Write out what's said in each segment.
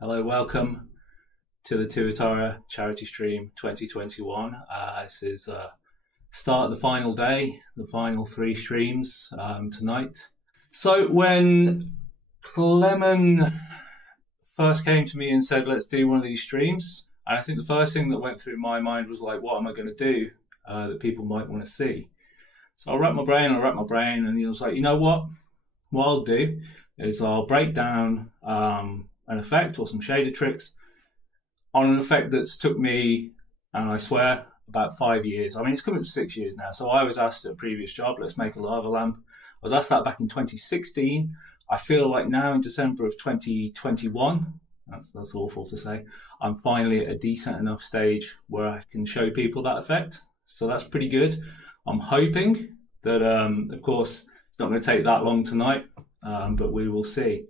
Hello, welcome to the Tuatara Charity Stream 2021. This is start of the final day, the final 3 streams tonight. So when Clement first came to me and said, let's do one of these streams, and I think the first thing that went through my mind was like, what am I going to do that people might want to see? So I racked my brain, and he was like, you know what I'll do is I'll break down an effect or some shader tricks on an effect that's took me, and I swear, about 5 years. I mean, it's coming up to 6 years now. So I was asked at a previous job, let's make a lava lamp. I was asked that back in 2016. I feel like now in December of 2021, that's awful to say, I'm finally at a decent enough stage where I can show people that effect. So that's pretty good. I'm hoping that, of course, it's not going to take that long tonight, but we will see.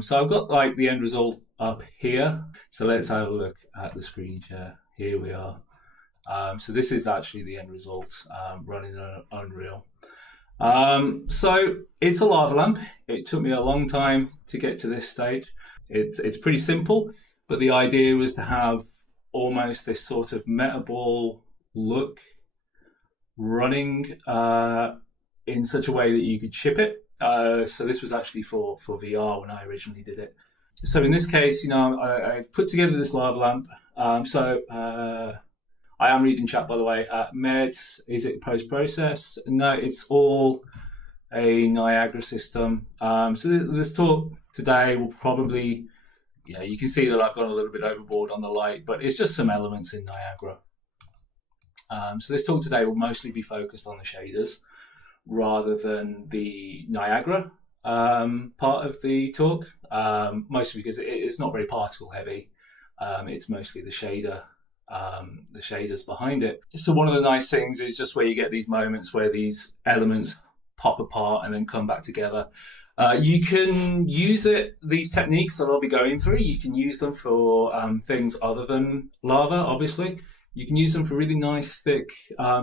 So I've got like the end result up here. So let's have a look at the screen share. Here we are. So this is actually the end result running on Unreal. So it's a lava lamp. It took me a long time to get to this stage. It's pretty simple, but the idea was to have almost this sort of metaball look running in such a way that you could ship it. So this was actually for VR when I originally did it. So in this case, you know, I've put together this lava lamp. I am reading chat, by the way. Meds, is it post-process? No, it's all a Niagara system. So this talk today will probably, you can see that I've gone a little bit overboard on the light, but it's just some elements in Niagara. So this talk today will mostly be focused on the shaders rather than the Niagara part of the talk, mostly because it's not very particle heavy. It's mostly the shaders behind it. So one of the nice things is just where you get these moments where these elements pop apart and then come back together. You can use these techniques that I'll be going through, you can use them for things other than lava, obviously. You can use them for really nice, thick,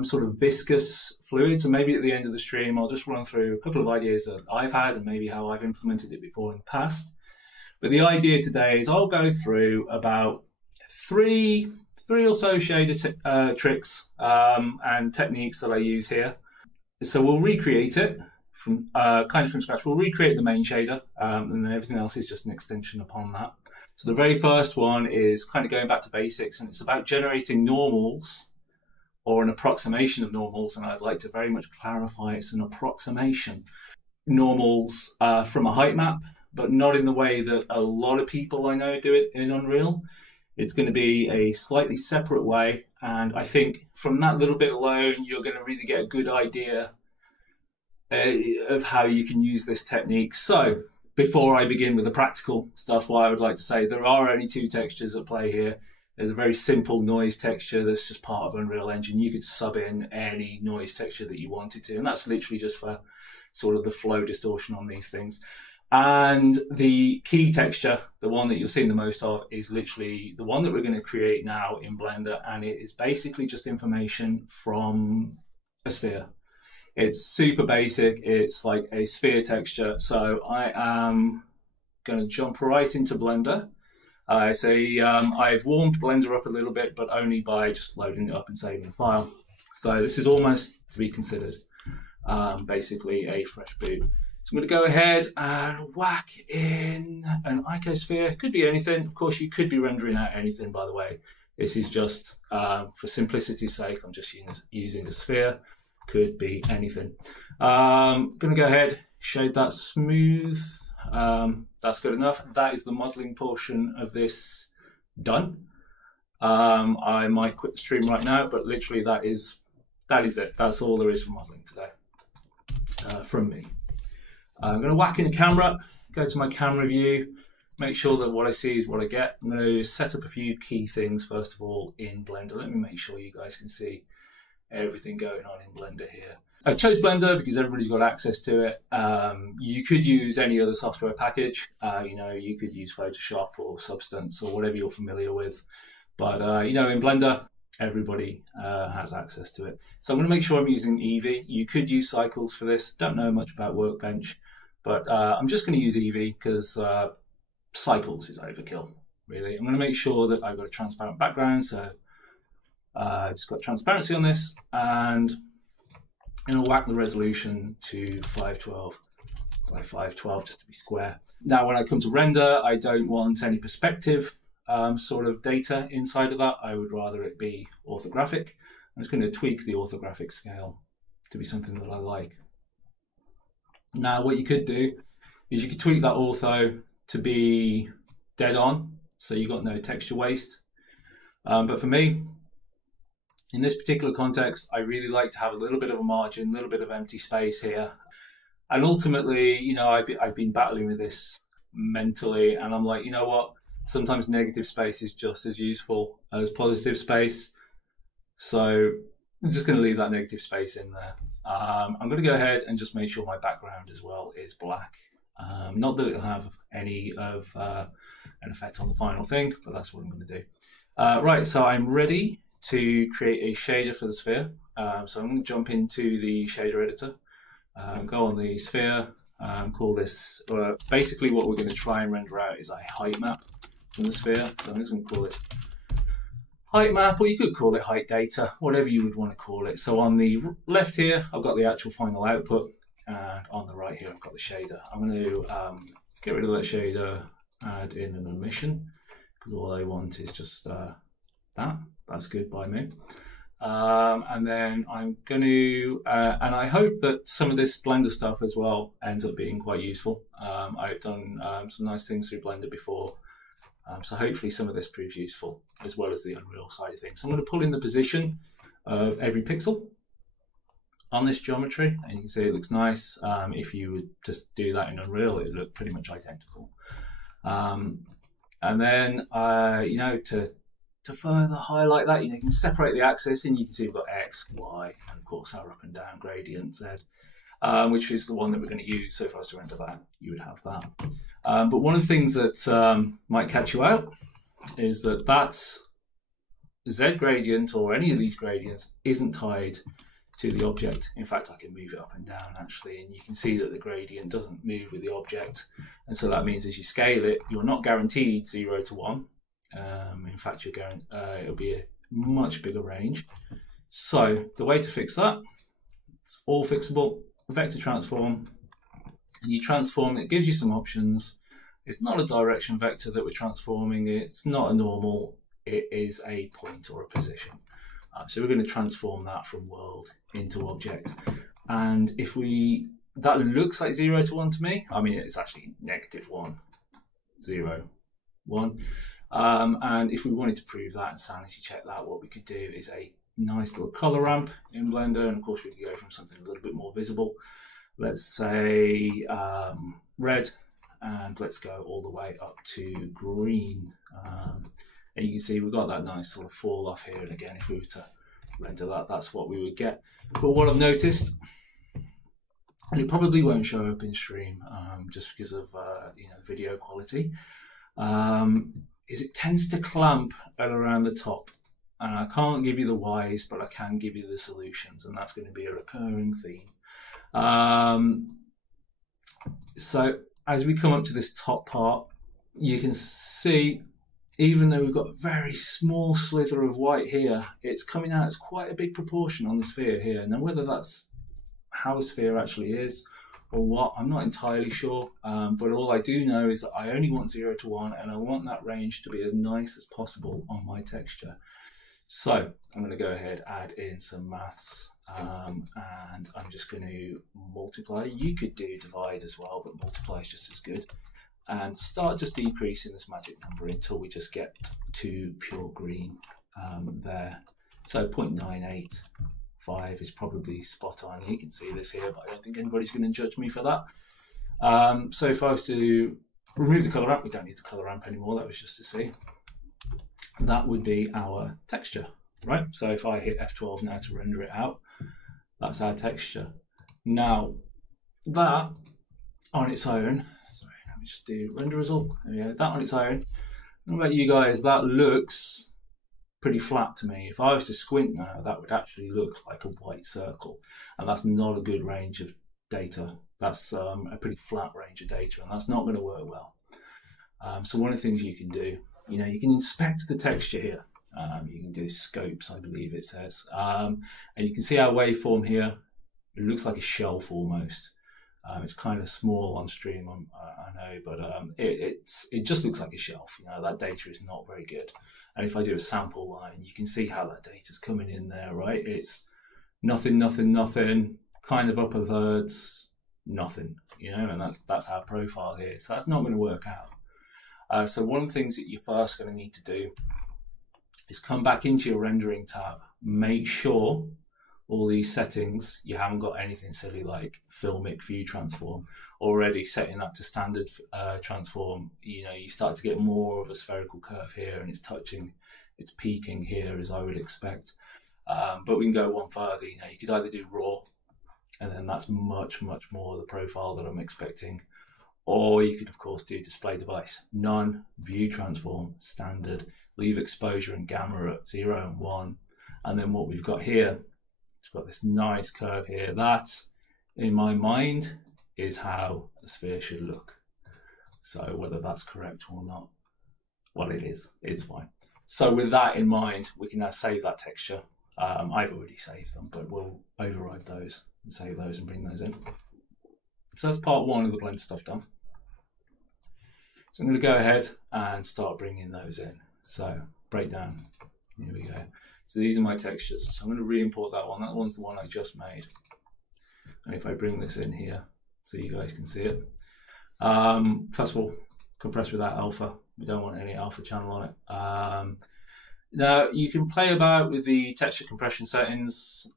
sort of viscous fluids. And maybe at the end of the stream, I'll just run through a couple of ideas that I've had and maybe how I've implemented it before in the past. But the idea today is I'll go through about three or so shader tricks and techniques that I use here. So we'll recreate it from kind of from scratch. We'll recreate the main shader, and then everything else is just an extension upon that. So the very first one is kind of going back to basics, and it's about generating normals or an approximation of normals. And I'd like to very much clarify it's an approximation. Normals from a height map, but not in the way that a lot of people I know do it in Unreal. It's going to be a slightly separate way. And I think from that little bit alone, you're going to really get a good idea of how you can use this technique. So before I begin with the practical stuff, what I would like to say, there are only 2 textures at play here. There's a very simple noise texture that's just part of Unreal Engine. You could sub in any noise texture that you wanted to, and that's literally just for sort of the flow distortion on these things. And the key texture, the one that you'll see the most of, is literally the one that we're going to create now in Blender, and it is basically just information from a sphere. It's super basic. It's like a sphere texture. So I am going to jump right into Blender. I've warmed Blender up a little bit, but only by just loading it up and saving the file. So this is almost to be considered basically a fresh boot. So I'm going to go ahead and whack in an icosphere. Could be anything. Of course, you could be rendering out anything, by the way. This is just, for simplicity's sake, I'm just using a sphere. Could be anything. Going to go ahead, shade that smooth. That's good enough. That is the modeling portion of this done. I might quit the stream right now, but literally that is it. That's all there is for modeling today from me. I'm going to whack in the camera, go to my camera view, make sure that what I see is what I get. I'm going to set up a few key things first of all in Blender. Let me make sure you guys can see everything going on in Blender here. I chose Blender because everybody's got access to it. You could use any other software package. You could use Photoshop or Substance or whatever you're familiar with. But, in Blender, everybody has access to it. So I'm going to make sure I'm using Eevee. You could use Cycles for this. Don't know much about Workbench, but I'm just going to use Eevee because Cycles is overkill. really. I'm going to make sure that I've got a transparent background, so just got transparency on this, and I'm going to whack the resolution to 512 by 512 just to be square. Now, when I come to render, I don't want any perspective sort of data inside of that. I would rather it be orthographic. I'm just going to tweak the orthographic scale to be something that I like. Now, what you could do is you could tweak that ortho to be dead on, so you've got no texture waste. But for me, in this particular context, I really like to have a little bit of a margin, a little bit of empty space here. And ultimately, you know, I've been battling with this mentally, and I'm like, you know what? Sometimes negative space is just as useful as positive space. So I'm just going to leave that negative space in there. I'm going to go ahead and just make sure my background as well is black. Not that it'll have any of an effect on the final thing, but that's what I'm going to do. Right, so I'm ready to create a shader for the sphere. So I'm going to jump into the shader editor, go on the sphere, call this, basically what we're going to try and render out is a height map from the sphere. So I'm just going to call this height map, or you could call it height data, whatever you would want to call it. So on the left here, I've got the actual final output, and on the right here, I've got the shader. I'm going to get rid of that shader, add in an omission, because all I want is just that. That's good by me. And then I'm going to, and I hope that some of this Blender stuff as well ends up being quite useful. I've done some nice things through Blender before, so hopefully some of this proves useful, as well as the Unreal side of things. So I'm going to pull in the position of every pixel on this geometry, and you can see it looks nice. If you would just do that in Unreal, it would look pretty much identical. And then, you know, to further highlight that, you know, you can separate the axis, and you can see we've got X, Y, and of course our up and down gradient Z, which is the one that we're going to use. So if I was to render that, you would have that. But one of the things that might catch you out is that that Z gradient, or any of these gradients, isn't tied to the object. In fact, I can move it up and down actually, and you can see that the gradient doesn't move with the object. And so that means as you scale it, you're not guaranteed 0 to 1. In fact, it'll be a much bigger range. So the way to fix that, it's all fixable, vector transform. You transform, it gives you some options. It's not a direction vector that we're transforming. It's not a normal, it is a point or a position. So we're going to transform that from world into object. And if that looks like 0 to 1 to me. I mean, it's actually -1, 0, 1. And if we wanted to prove that and sanity check that, what we could do is a nice little color ramp in Blender. And of course we could go from something a little bit more visible. Let's say red, and let's go all the way up to green. And you can see we've got that nice sort of fall off here. And again, if we were to render that, that's what we would get. But what I've noticed, and it probably won't show up in stream just because of you know, video quality, is it tends to clamp at around the top. And I can't give you the whys, but I can give you the solutions, and that's going to be a recurring theme. So as we come up to this top part, you can see, even though we've got a very small slither of white here, it's coming out as quite a big proportion on the sphere here. Now, whether that's how a sphere actually is or what, I'm not entirely sure, but all I do know is that I only want 0 to 1, and I want that range to be as nice as possible on my texture. So I'm going to go ahead, add in some maths, and I'm just going to multiply. You could do divide as well, but multiply is just as good. And start just decreasing this magic number until we just get to pure green there. So 0.985 is probably spot on. You can see this here, but I don't think anybody's going to judge me for that. So if I was to remove the color ramp, we don't need the color ramp anymore. That was just to see. That would be our texture, right? So if I hit F12 now to render it out, that's our texture. Now, that on its own, sorry, let me just do render result. There we go. That on its own, what about you guys? That looks pretty flat to me. If I was to squint now, that would actually look like a white circle, and that's not a good range of data. That's a pretty flat range of data, and that's not going to work well. So one of the things you can do, you can inspect the texture here. You can do scopes, I believe it says. And you can see our waveform here. It looks like a shelf almost. It's kind of small on stream, I know, but it just looks like a shelf. That data is not very good. And if I do a sample line, you can see how that data's coming in there, right? It's nothing, nothing, nothing, kind of upper thirds, nothing, and that's our profile here. So that's not going to work out. So one of the things that you're first going to need to do is come back into your rendering tab, make sure all these settings, you haven't got anything silly like filmic view transform. Already setting that to standard transform, you start to get more of a spherical curve here, and it's peaking here as I would expect. But we can go one further. You could either do raw, and then that's much, much more the profile that I'm expecting. Or you could, of course, do display device, none, view transform, standard, leave exposure and gamma at 0 and 1. And then what we've got here, it's got this nice curve here. That, in my mind, is how a sphere should look. So whether that's correct or not, well, it is. It's fine. So with that in mind, we can now save that texture. I've already saved them, but we'll override those and save those and bring those in. So that's part one of the blend stuff done. So I'm going to go ahead and start bringing those in. So breakdown, here we go. So these are my textures. So I'm going to re-import that one. That one's the one I just made. And if I bring this in here, so you guys can see it. First of all, compress without alpha. We don't want any alpha channel on it. Now you can play about with the texture compression settings.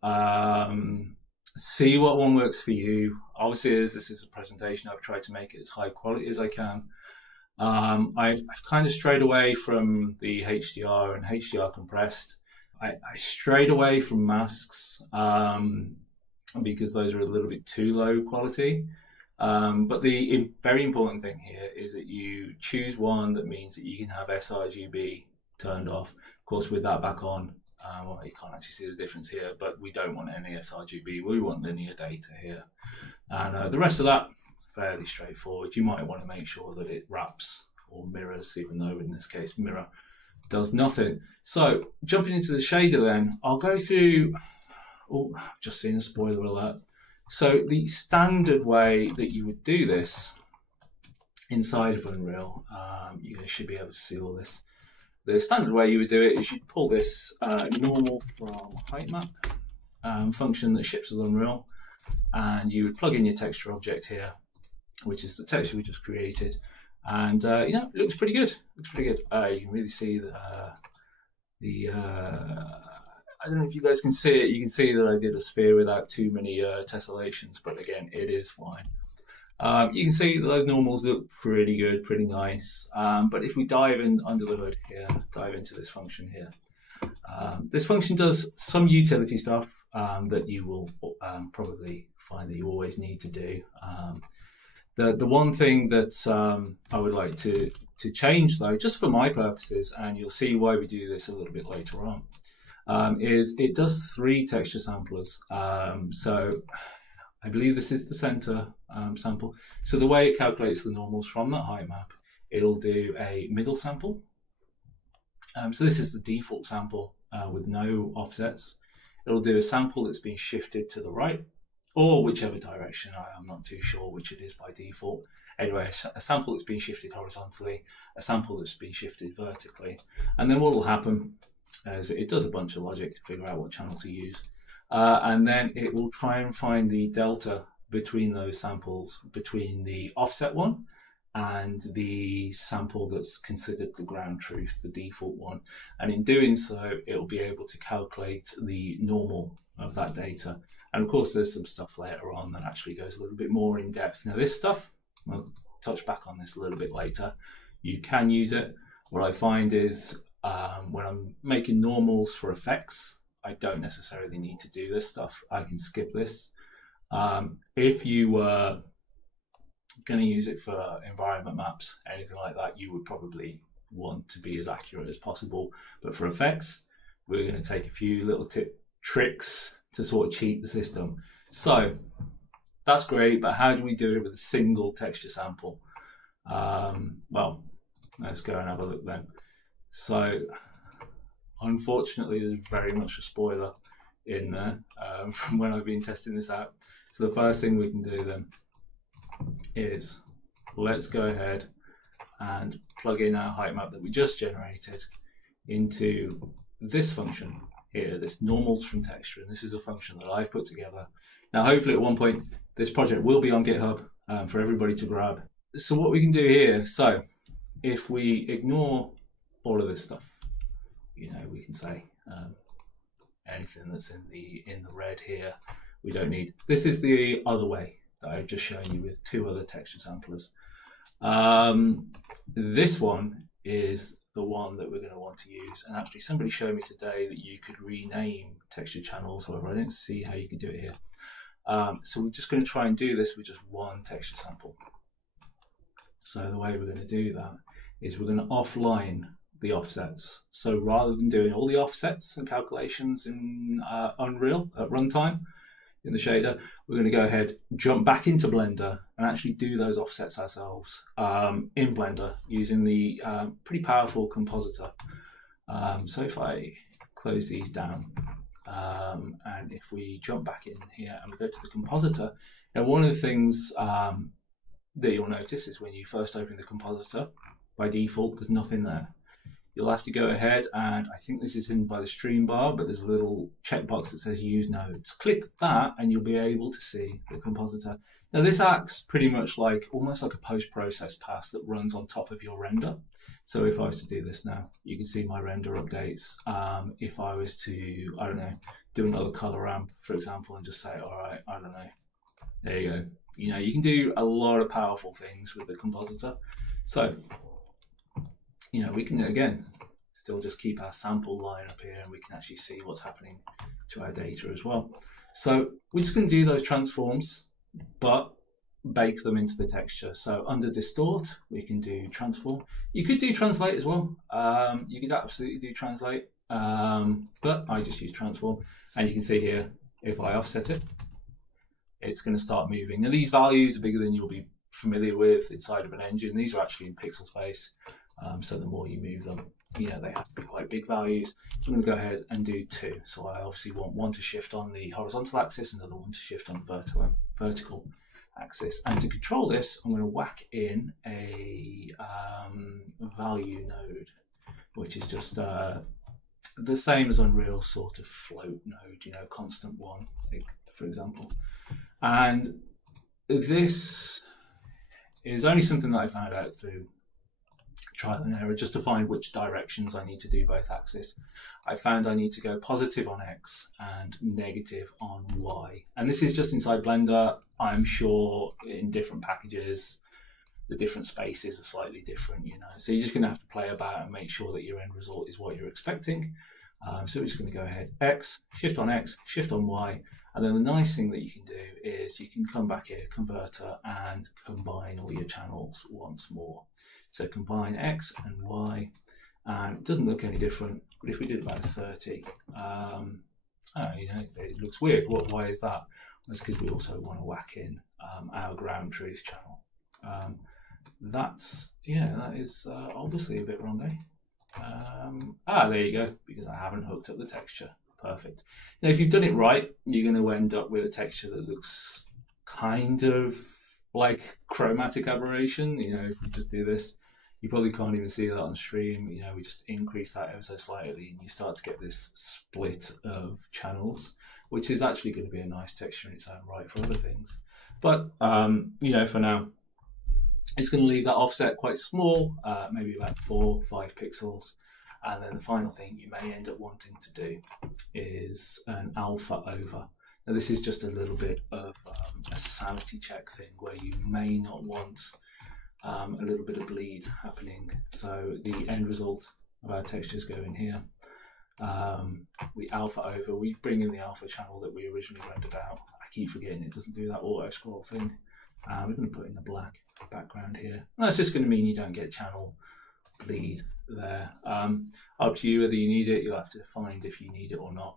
See what one works for you. Obviously, as this is a presentation, I've tried to make it as high quality as I can. I've kind of strayed away from the HDR and HDR compressed. I strayed away from masks because those are a little bit too low quality. But the very important thing here is that you choose one that means that you can have sRGB turned off. Of course, with that back on, well, you can't actually see the difference here, but we don't want any sRGB. We want linear data here. And the rest of that, fairly straightforward. You might want to make sure that it wraps or mirrors, even though in this case mirror does nothing. So jumping into the shader then, I'll go through, oh, I've just seen a spoiler alert. So the standard way that you would do this inside of Unreal, you guys should be able to see all this. The standard way you would do it is you'd pull this normal from height map function that ships with Unreal, and you would plug in your texture object here, which is the texture we just created, and it looks pretty good. Looks pretty good. You can really see I don't know if you guys can see it. You can see that I did a sphere without too many tessellations, but again, it is fine. You can see that those normals look pretty good, pretty nice. But if we dive in under the hood here, dive into this function here, this function does some utility stuff that you will probably find that you always need to do. The one thing that I would like to change though, just for my purposes, and you'll see why we do this a little bit later on, is it does 3 texture samplers. So I believe this is the center sample. So the way it calculates the normals from that height map, it'll do a middle sample. So this is the default sample with no offsets. It'll do a sample that's been shifted to the right, or whichever direction. I'm not too sure which it is by default. Anyway, a sample that's been shifted horizontally, a sample that's been shifted vertically. And then what will happen is it does a bunch of logic to figure out what channel to use. And then it will try and find the delta between those samples, between the offset one and the sample that's considered the ground truth, the default one. And in doing so, it will be able to calculate the normal of that data. And of course, there's some stuff later on that actually goes a little bit more in depth. Now this stuff, we'll touch back on this a little bit later. You can use it. What I find is when I'm making normals for effects, I don't necessarily need to do this stuff. I can skip this. If you were going to use it for environment maps, anything like that, you would probably want to be as accurate as possible. But for effects, we're going to take a few little tricks to sort of cheat the system. So that's great, but how do we do it with a single texture sample? Well, Let's go and have a look then. So unfortunately, there's very much a spoiler in there from when I've been testing this out. So the first thing we can do then is let's go ahead and plug in our height map that we just generated into this function here, this normals from texture. And this is a function that I've put together. Now, hopefully at one point, this project will be on GitHub for everybody to grab. So what we can do here, so if we ignore all of this stuff, you know, we can say anything that's in the red here, we don't need. This is the other way that I've just shown you with two other texture samplers. This one is the one that we're going to want to use. And actually somebody showed me today that you could rename texture channels. However, I didn't see how you could do it here. So we're just going to try and do this with just one texture sample. So the way we're going to do that is we're going to offline the offsets. So rather than doing all the offsets and calculations in Unreal at runtime in the shader, we're going to go ahead, jump back into Blender and actually do those offsets ourselves in Blender using the pretty powerful compositor. So if I close these down and if we jump back in here and we go to the compositor, now one of the things that you'll notice is when you first open the compositor, by default, there's nothing there. You'll have to go ahead, and I think this is hidden by the stream bar, but there's a little checkbox that says use nodes. Click that and you'll be able to see the compositor. Now this acts pretty much like, almost like a post-process pass that runs on top of your render. So if I was to do this now, you can see my render updates. If I was to, I don't know, do another color ramp, for example, and just say, all right, I don't know, there you go. You know, you can do a lot of powerful things with the compositor. So, you know, we can, again, still just keep our sample line up here and we can actually see what's happening to our data as well. So we're just going to do those transforms, but bake them into the texture. So under distort, we can do transform. You could do translate as well. You could absolutely do translate, but I just use transform. And you can see here, if I offset it, it's going to start moving. Now these values are bigger than you'll be familiar with inside of an engine. These are actually in pixel space. So the more you move them, you know, they have to be quite big values. I'm going to go ahead and do 2. So I obviously want one to shift on the horizontal axis, another one to shift on the vertical axis. And to control this, I'm going to whack in a value node, which is just the same as Unreal sort of float node, you know, constant 1, like, for example. And this is only something that I found out through trial and error, just to find which directions I need to do both axes. I found I need to go positive on X and negative on Y. And this is just inside Blender. I'm sure in different packages, the different spaces are slightly different, you know. So you're just going to have to play about and make sure that your end result is what you're expecting. So we're just going to go ahead, X, shift on Y. And then the nice thing that you can do is you can come back here, converter, and combine all your channels once more. So combine X and Y, and it doesn't look any different. But if we did about 30, you know, it looks weird. Why is that? That's because we also want to whack in our ground truth channel. That is obviously a bit wrong, eh? There you go, because I haven't hooked up the texture. Perfect. Now, if you've done it right, you're going to end up with a texture that looks kind of like chromatic aberration. You know, if we just do this, you probably can't even see that on stream. You know, we just increase that ever so slightly and you start to get this split of channels, which is actually going to be a nice texture in its own right for other things. But, you know, for now, it's going to leave that offset quite small, maybe about 4 or 5 pixels. And then the final thing you may end up wanting to do is an alpha over. Now this is just a little bit of a sanity check thing where you may not want a little bit of bleed happening. So the end result of our textures go in here. We alpha over, we bring in the alpha channel that we originally rendered out. I keep forgetting it doesn't do that auto scroll thing. We're going to put in the black background here. And that's just going to mean you don't get channel bleed there. Up to you whether you need it. You'll have to find if you need it or not.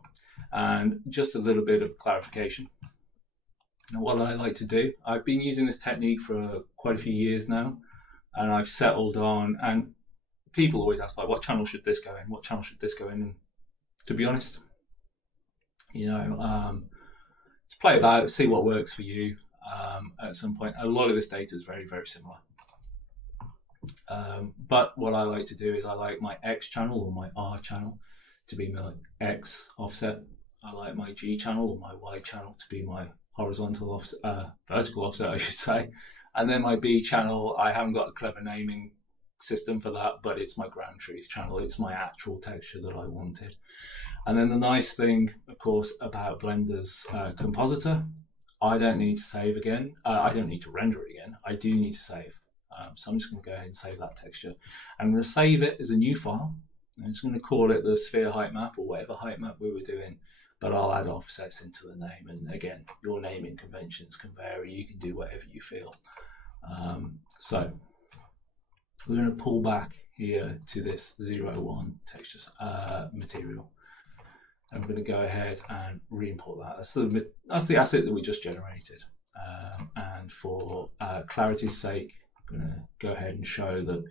And just a little bit of clarification. Now, what I like to do, I've been using this technique for quite a few years now, and I've settled on, and people always ask, like, what channel should this go in? What channel should this go in? And to be honest, you know, to play about, see what works for you. At some point, a lot of this data is very, very similar. But what I like to do is I like my X channel or my R channel to be my X offset. I like my G channel or my Y channel to be my horizontal offset, vertical offset, I should say. And then my B channel, I haven't got a clever naming system for that, but it's my ground truth channel. It's my actual texture that I wanted. And then the nice thing, of course, about Blender's compositor, I don't need to save again. I don't need to render it again. I do need to save. So I'm just going to go ahead and save that texture. I'm going to save it as a new file. I'm just going to call it the sphere height map or whatever height map we were doing, but I'll add offsets into the name. And again, your naming conventions can vary. You can do whatever you feel. So we're going to pull back here to this 01 texture material. And we're going to go ahead and re-import that. That's the asset that we just generated. And for clarity's sake, I'm going to go ahead and show that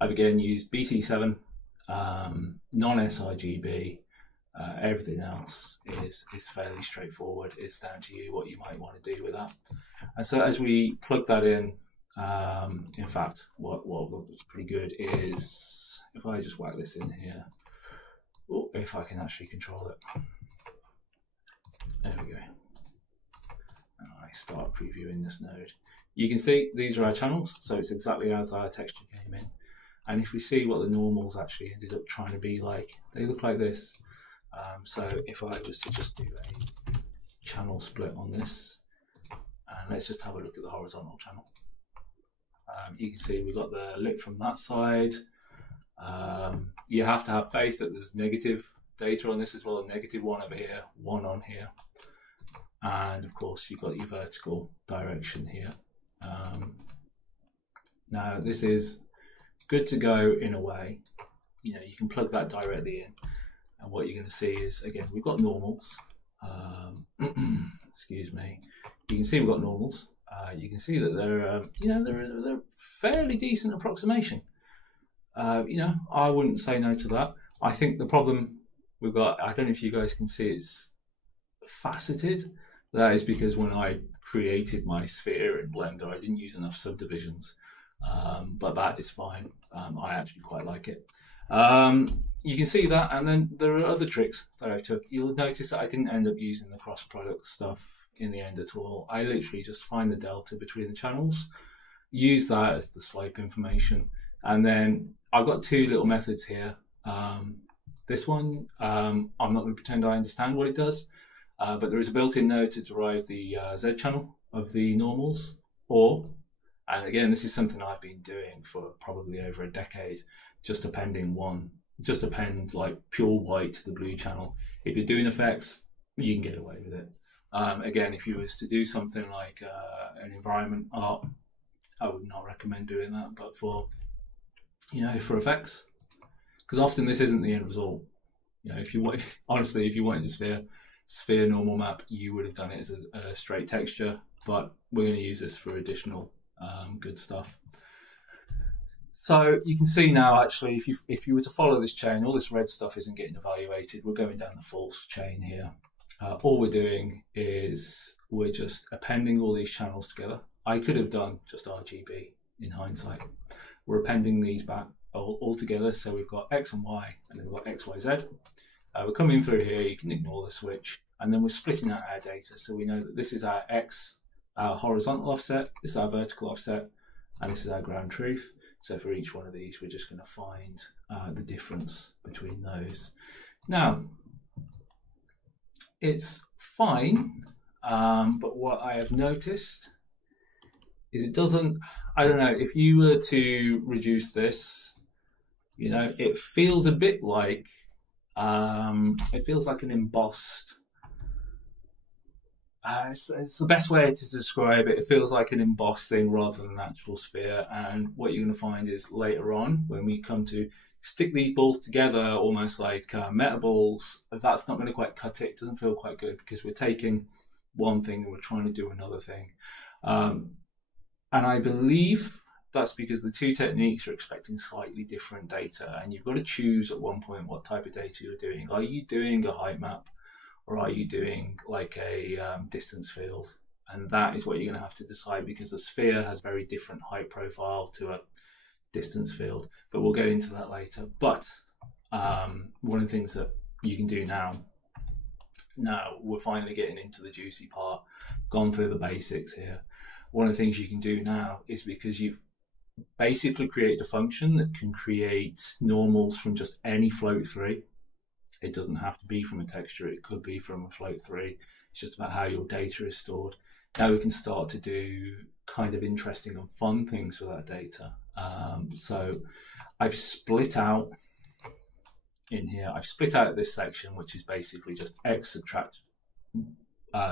I've again used BT7, non-sRGB. Everything else is fairly straightforward. It's down to you what you might want to do with that. And so as we plug that in fact, what looks pretty good is if I just whack this in here. Oh, if I can actually control it. There we go. And I start previewing this node. You can see these are our channels, so it's exactly as our texture came in. And if we see what the normals actually ended up trying to be like, they look like this. So if I was to just do a channel split on this, and let's just have a look at the horizontal channel. You can see we've got the lit from that side. You have to have faith that there's negative data on this as well, a -1 over here, 1 on here. And of course you've got your vertical direction here. Now this is good to go in a way, you know, you can plug that directly in. And what you're going to see is, again, we've got normals. Excuse me. You can see we've got normals. You can see that they're, you know, they're fairly decent approximation. You know, I wouldn't say no to that. I think the problem we've got, I don't know if you guys can see, it's faceted. That is because when I created my sphere in Blender, I didn't use enough subdivisions, but that is fine. I actually quite like it. You can see that, and then there are other tricks that I took. You'll notice that I didn't end up using the cross-product stuff in the end at all. I literally just find the delta between the channels, use that as the slope information, and then I've got two little methods here. This one, I'm not going to pretend I understand what it does, but there is a built-in node to derive the Z channel of the normals, and again, this is something I've been doing for probably over a decade, just append like pure white to the blue channel. If you're doing effects, you can get away with it. Again, if you was to do something like an environment art, I would not recommend doing that, but for, you know, for effects, because often this isn't the end result. You know, if you want, honestly, if you wanted a sphere normal map, you would have done it as a straight texture, but we're going to use this for additional good stuff. So you can see now, actually, if you were to follow this chain, all this red stuff isn't getting evaluated. We're going down the false chain here. All we're doing is we're just appending all these channels together. I could have done just RGB in hindsight. We're appending these back all together. So we've got X and Y, and then we've got X, Y, Z. We're coming through here. You can ignore the switch. And then we're splitting out our data. So we know that this is our X, our horizontal offset, this is our vertical offset, and this is our ground truth. So for each one of these, we're just going to find the difference between those. Now, it's fine, but what I have noticed is it doesn't, I don't know, if you were to reduce this, you know, it feels a bit like, it feels like an embossed, it's the best way to describe it. It feels like an embossed thing rather than an actual sphere. And what you're going to find is later on, when we come to stick these balls together, almost like meta balls, that's not going to quite cut it. It doesn't feel quite good because we're taking one thing and we're trying to do another thing. And I believe that's because the two techniques are expecting slightly different data, and you've got to choose at one point what type of data you're doing. Are you doing a height map, or are you doing like a distance field? And that is what you're going to have to decide, because the sphere has very different height profile to a distance field, but we'll get into that later. But one of the things that you can do now we're finally getting into the juicy part, gone through the basics here. One of the things you can do now is, because you've basically created a function that can create normals from just any float 3. It doesn't have to be from a texture, it could be from a float 3. It's just about how your data is stored. Now we can start to do kind of interesting and fun things with that data. So I've split out in here, I've split out this section, which is basically just x subtract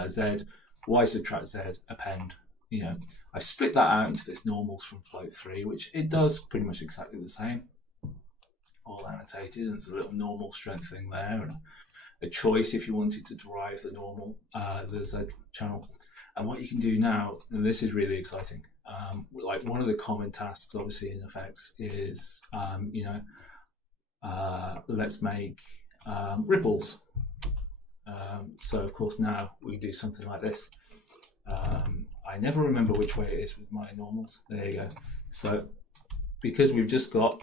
z, y subtract z, append. You know, I've split that out into this normals from float 3, which it does pretty much exactly the same, all annotated, and there's a little normal strength thing there, and a choice if you wanted to derive the normal, the z channel. And what you can do now, and this is really exciting, like one of the common tasks obviously in effects is, you know, let's make ripples. So of course now we do something like this. I never remember which way it is with my normals. There you go. So because we've just got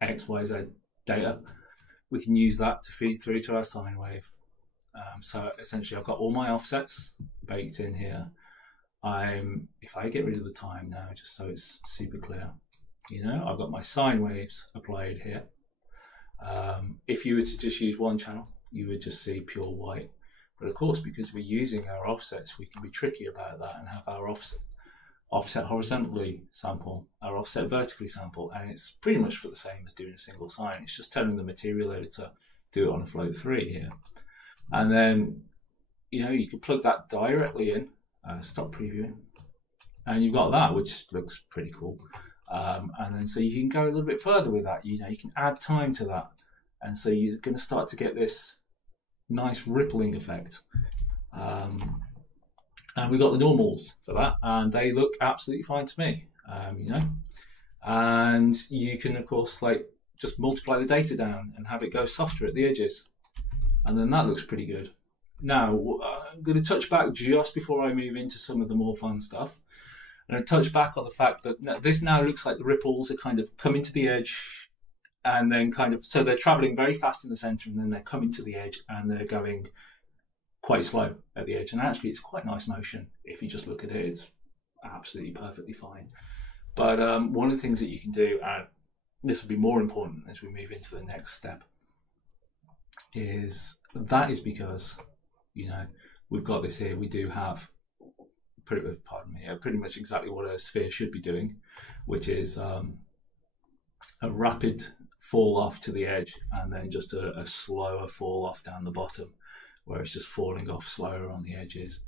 x, y, z data, we can use that to feed through to our sine wave. So essentially I've got all my offsets baked in here. If I get rid of the time now, just so it's super clear, you know, I've got my sine waves applied here. If you were to just use one channel, you would just see pure white. But of course, because we're using our offsets, we can be tricky about that and have our offset horizontally sample, our offset vertically sample, and it's pretty much for the same as doing a single sine. It's just telling the material editor to do it on a float 3 here. And then, you know, you can plug that directly in, stop previewing, and you've got that, which looks pretty cool. And then so you can go a little bit further with that, you know, you can add time to that. And so you're going to start to get this nice rippling effect. And we got the normals for that, and they look absolutely fine to me, you know. And you can, of course, like just multiply the data down and have it go softer at the edges. And then that looks pretty good. Now, I'm going to touch back just before I move into some of the more fun stuff. And I touch back on the fact that this now looks like the ripples are kind of coming to the edge, and then kind of, so they're traveling very fast in the center, and then they're coming to the edge and they're going quite slow at the edge. And actually it's quite nice motion. If you just look at it, it's absolutely perfectly fine. But one of the things that you can do, and this will be more important as we move into the next step, is that is because, you know, we've got this here, we do have pretty much exactly what a sphere should be doing, which is a rapid fall off to the edge, and then just a slower fall off down the bottom, where it's just falling off slower on the edges.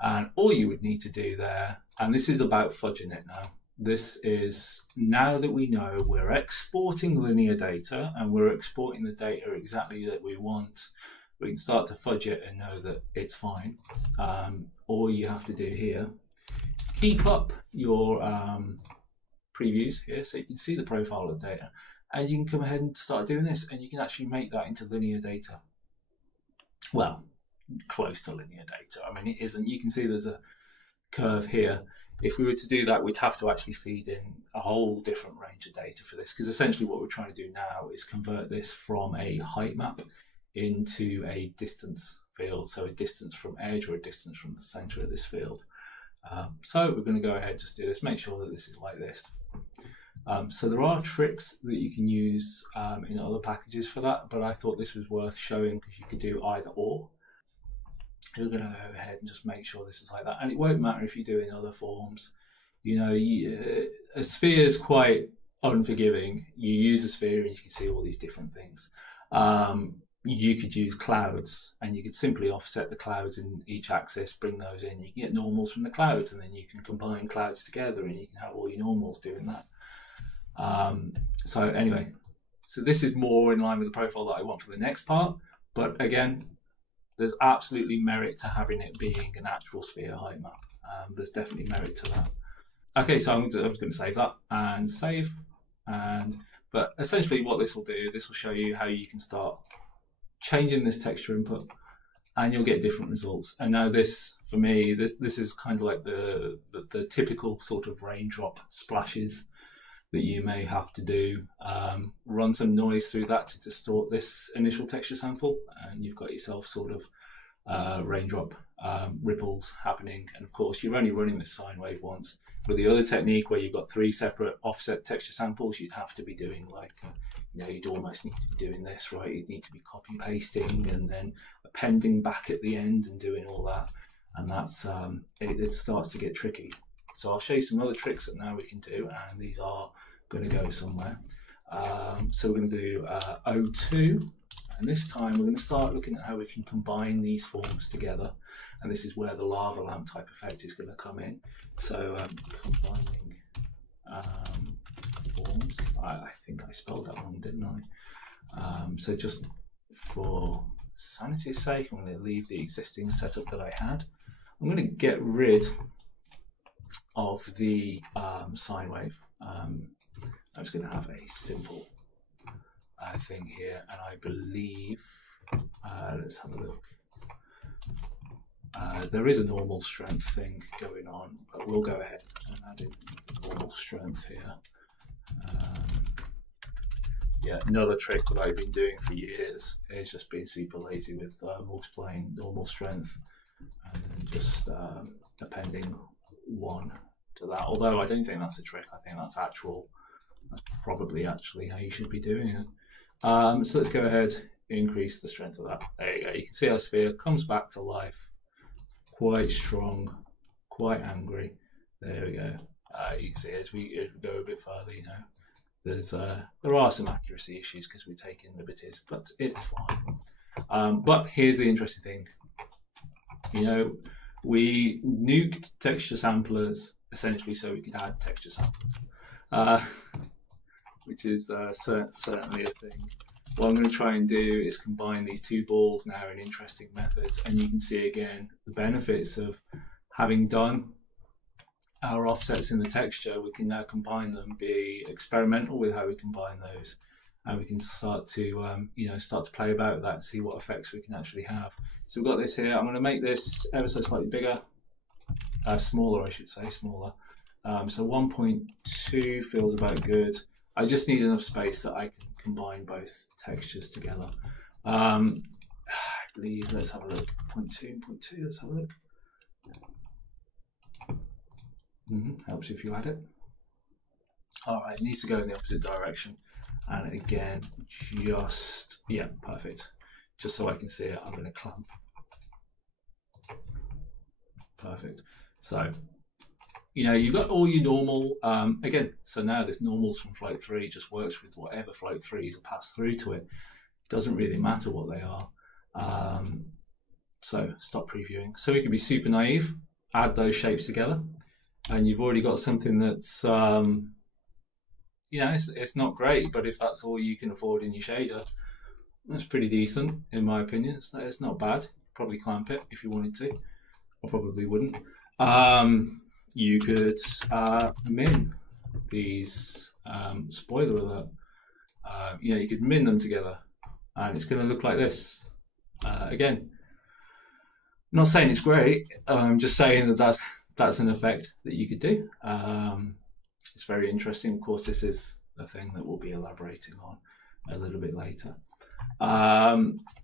And all you would need to do there, and this is about fudging it now, this is, now that we know we're exporting linear data and we're exporting the data exactly that we want, we can start to fudge it and know that it's fine. All you have to do here, keep up your previews here so you can see the profile of the data, and you can come ahead and start doing this, and you can actually make that into linear data. Well, close to linear data. I mean, it isn't. You can see there's a curve here. If we were to do that, we'd have to actually feed in a whole different range of data for this, because essentially what we're trying to do now is convert this from a height map into a distance field, so a distance from edge or a distance from the center of this field. So we're going to go ahead and just do this, make sure that this is like this. So there are tricks that you can use in other packages for that, but I thought this was worth showing because you could do either or. We're going to go ahead and just make sure this is like that, and it won't matter if you do it in other forms. You know, a sphere is quite unforgiving. You use a sphere and you can see all these different things. You could use clouds, and you could simply offset the clouds in each axis, bring those in. You can get normals from the clouds, and then you can combine clouds together and you can have all your normals doing that. So anyway, so this is more in line with the profile that I want for the next part. But again, there's absolutely merit to having it being an actual sphere height map. There's definitely merit to that. Okay, so I'm going to save that and save. But essentially what this will do, this will show you how you can start changing this texture input, and you'll get different results. And now this, for me, this is kind of like the typical sort of raindrop splashes that you may have to do. Run some noise through that to distort this initial texture sample, and you've got yourself sort of raindrop ripples happening. And of course, you're only running this sine wave once. With the other technique where you've got 3 separate offset texture samples, you'd have to be doing like, you'd almost need to be doing this, right? You'd need to be copy pasting and then appending back at the end and doing all that. And that's, it starts to get tricky. So I'll show you some other tricks that now we can do, and these are going to go somewhere. So we're going to do O2, and this time we're going to start looking at how we can combine these forms together. And this is where the lava lamp type effect is going to come in. So combining forms. I think I spelled that wrong, didn't I? So just for sanity's sake, I'm going to leave the existing setup that I had. I'm going to get rid of the sine wave. I'm just going to have a simple thing here, and I believe, let's have a look. There is a normal strength thing going on, but we'll go ahead and add in the normal strength here. Yeah, another trick that I've been doing for years is just being super lazy with multiplying normal strength and then just appending 1 to that. Although I don't think that's a trick, I think that's probably actually how you should be doing it. So let's go ahead, increase the strength of that. There you go. You can see our sphere comes back to life. Quite strong, quite angry. There we go. You can see as we go a bit further, there are some accuracy issues because we're taking liberties, but it's fine. But here's the interesting thing. We nuked texture samplers essentially so we could add texture samplers, which is certainly a thing. What I'm going to try and do is combine these 2 balls now in interesting methods, and you can see again the benefits of having done our offsets in the texture. We can now combine them, be experimental with how we combine those, and we can start to start to play about that and see what effects we can actually have. So we've got this here. I'm going to make this ever so slightly bigger, smaller I should say, smaller. So 1.2 feels about good. I just need enough space that I can combine both textures together. I believe, let's have a look. 0.2, let's have a look. Helps if you add it. All right, it needs to go in the opposite direction. And again, yeah, perfect. Just so I can see it, I'm going to clamp. Perfect. So, you've got all your normal, again, so now this normals from float 3 just works with whatever float 3s are passed through to it. Doesn't really matter what they are. So stop previewing. So we can be super naive, add those shapes together, and you've already got something that's, it's not great, but if that's all you can afford in your shader, that's pretty decent, in my opinion. It's not bad. Probably clamp it if you wanted to. I probably wouldn't. You could min these, spoiler alert, you could min them together and it's going to look like this. Again, not saying it's great, I'm just saying that that's an effect that you could do. It's very interesting. Of course, this is a thing that we'll be elaborating on a little bit later.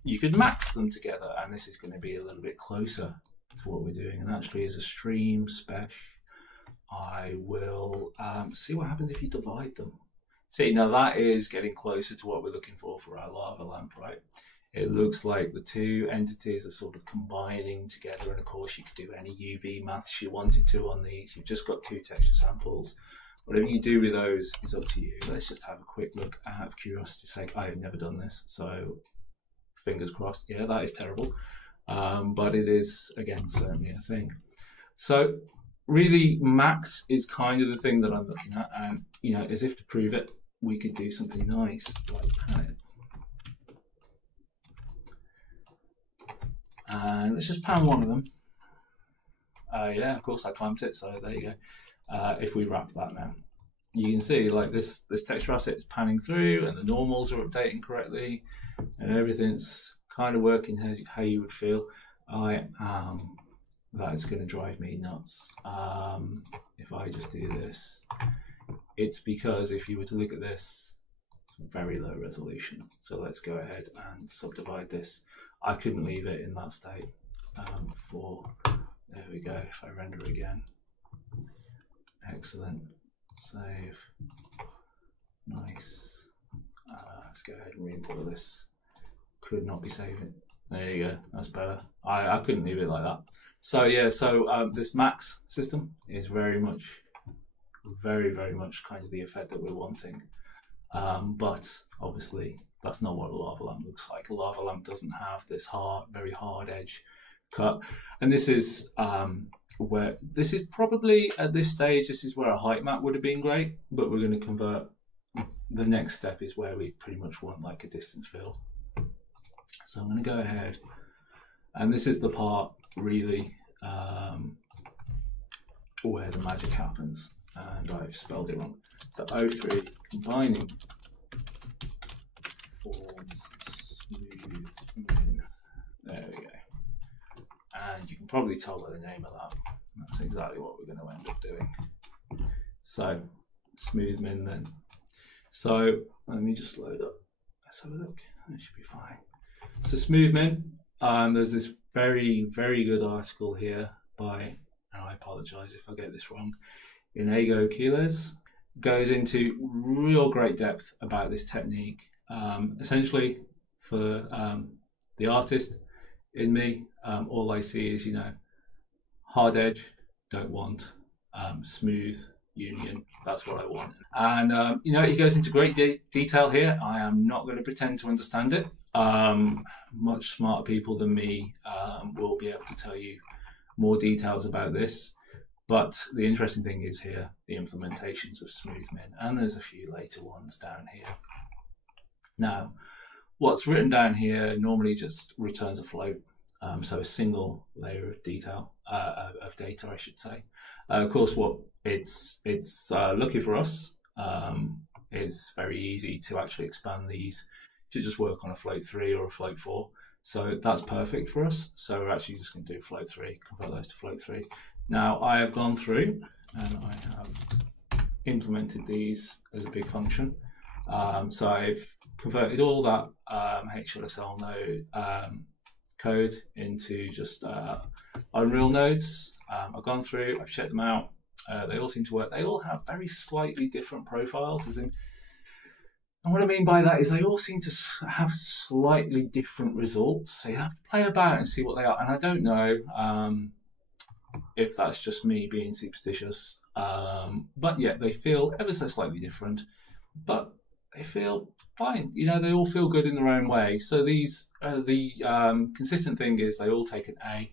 You could max them together, and this is going to be a little bit closer to what we're doing. And actually, as a stream spec, I will see what happens if you divide them. See, now that is getting closer to what we're looking for our lava lamp, right? It looks like the 2 entities are sort of combining together, and of course you could do any UV maths you wanted to on these. You've just got 2 texture samples. Whatever you do with those is up to you. Let's just have a quick look out of curiosity's sake. I have never done this, so fingers crossed. Yeah, that is terrible. But it is, again, certainly a thing. So really, max is kind of the thing that I'm looking at, and as if to prove it, we could do something nice like pan it. And let's just pan one of them. Yeah, of course I clamped it, so there you go. If we wrap that now, you can see like this texture asset is panning through, and the normals are updating correctly, and everything's kind of working how you would feel. That is going to drive me nuts. If I just do this, it's because if you were to look at this, very low resolution. So let's go ahead and subdivide this. I couldn't leave it in that state there we go. If I render again, excellent, save, nice. Let's go ahead and re-import this. Could not be saving. There you go, that's better. I couldn't leave it like that. So yeah, this max system is very much kind of the effect that we're wanting. But obviously that's not what a lava lamp looks like. A lava lamp doesn't have this very hard edge cut. And this is probably at this stage, this is where a height map would have been great, but we're going to convert. The next step is where we pretty much want like a distance fill. So I'm going to go ahead, and this is the part really where the magic happens, and I've spelled it wrong. So O3 combining forms smooth min. There we go. And you can probably tell by the name of that. That's exactly what we're going to end up doing. So smooth min then. So let me just load up. Let's have a look. That should be fine. So smooth min. There's this very good article here by, and I apologize if I get this wrong, Inigo Quiles, goes into real great depth about this technique. Essentially, for the artist in me, all I see is, hard edge, don't want, smooth union, that's what I want. And he goes into great detail here. I am not going to pretend to understand it. Much smarter people than me will be able to tell you more details about this. But the interesting thing is here, the implementations of smooth min, and there's a few later ones down here. Now, what's written down here normally just returns a float, so a single layer of data, I should say. Of course, what it's lucky for us, it's very easy to actually expand these to just work on a float 3 or a float 4. So that's perfect for us. So we're actually just going to do float 3, convert those to float 3. Now I have gone through and I have implemented these as a big function. So I've converted all that HLSL node code into just Unreal nodes. I've gone through, I've checked them out. They all seem to work. They all have very slightly different profiles, and what I mean by that is they all seem to have slightly different results. So you have to play about and see what they are. And I don't know if that's just me being superstitious, but yeah, they feel ever so slightly different, but they feel fine. They all feel good in their own way. So these, the consistent thing is they all take an A,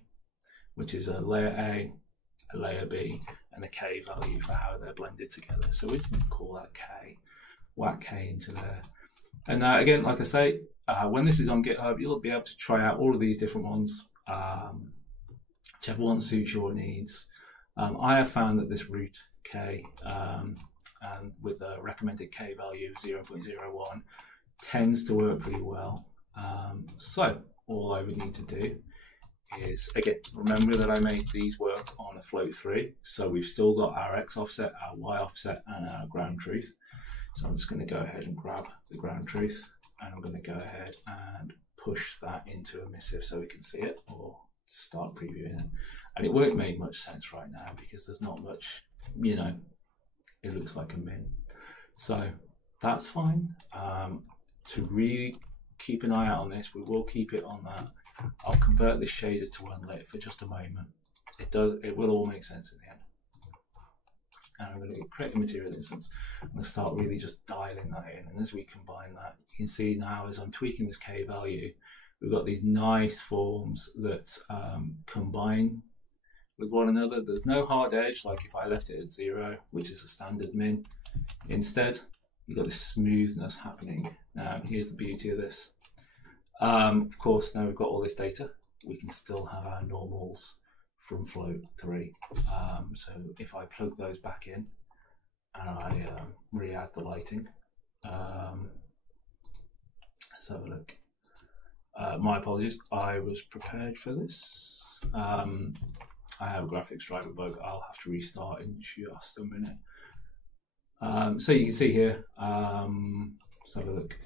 which is a layer A layer B, and a K value for how they're blended together. So we're just going to call that K, whack K into there. And again, like I say, when this is on GitHub, you'll be able to try out all of these different ones, whichever one suits your needs. I have found that this root K, and with a recommended K value of 0.01, tends to work pretty well. So all I would need to do is, again, remember that I made these work on a float 3. So we've still got our X offset, our Y offset, and our ground truth. So I'm just going to go ahead and grab the ground truth, and I'm going to go ahead and push that into emissive so we can see it, or start previewing it. And it won't make much sense right now because there's not much, it looks like a min. So that's fine. To really keep an eye out on this, we will keep it on that. I'll convert this shader to unlit for just a moment. It will all make sense in the end. And I'm going to create a material instance. I'm going to start really just dialing that in. And as we combine that, you can see now as I'm tweaking this K value, we've got these nice forms that combine with one another. There's no hard edge, like if I left it at 0, which is a standard min. Instead, you've got this smoothness happening. Now, here's the beauty of this. Of course, now we've got all this data, we can still have our normals from float 3. So if I plug those back in and I re-add the lighting, let's have a look. My apologies, I was prepared for this. I have a graphics driver bug. I'll have to restart in just a minute. So you can see here, let's have a look.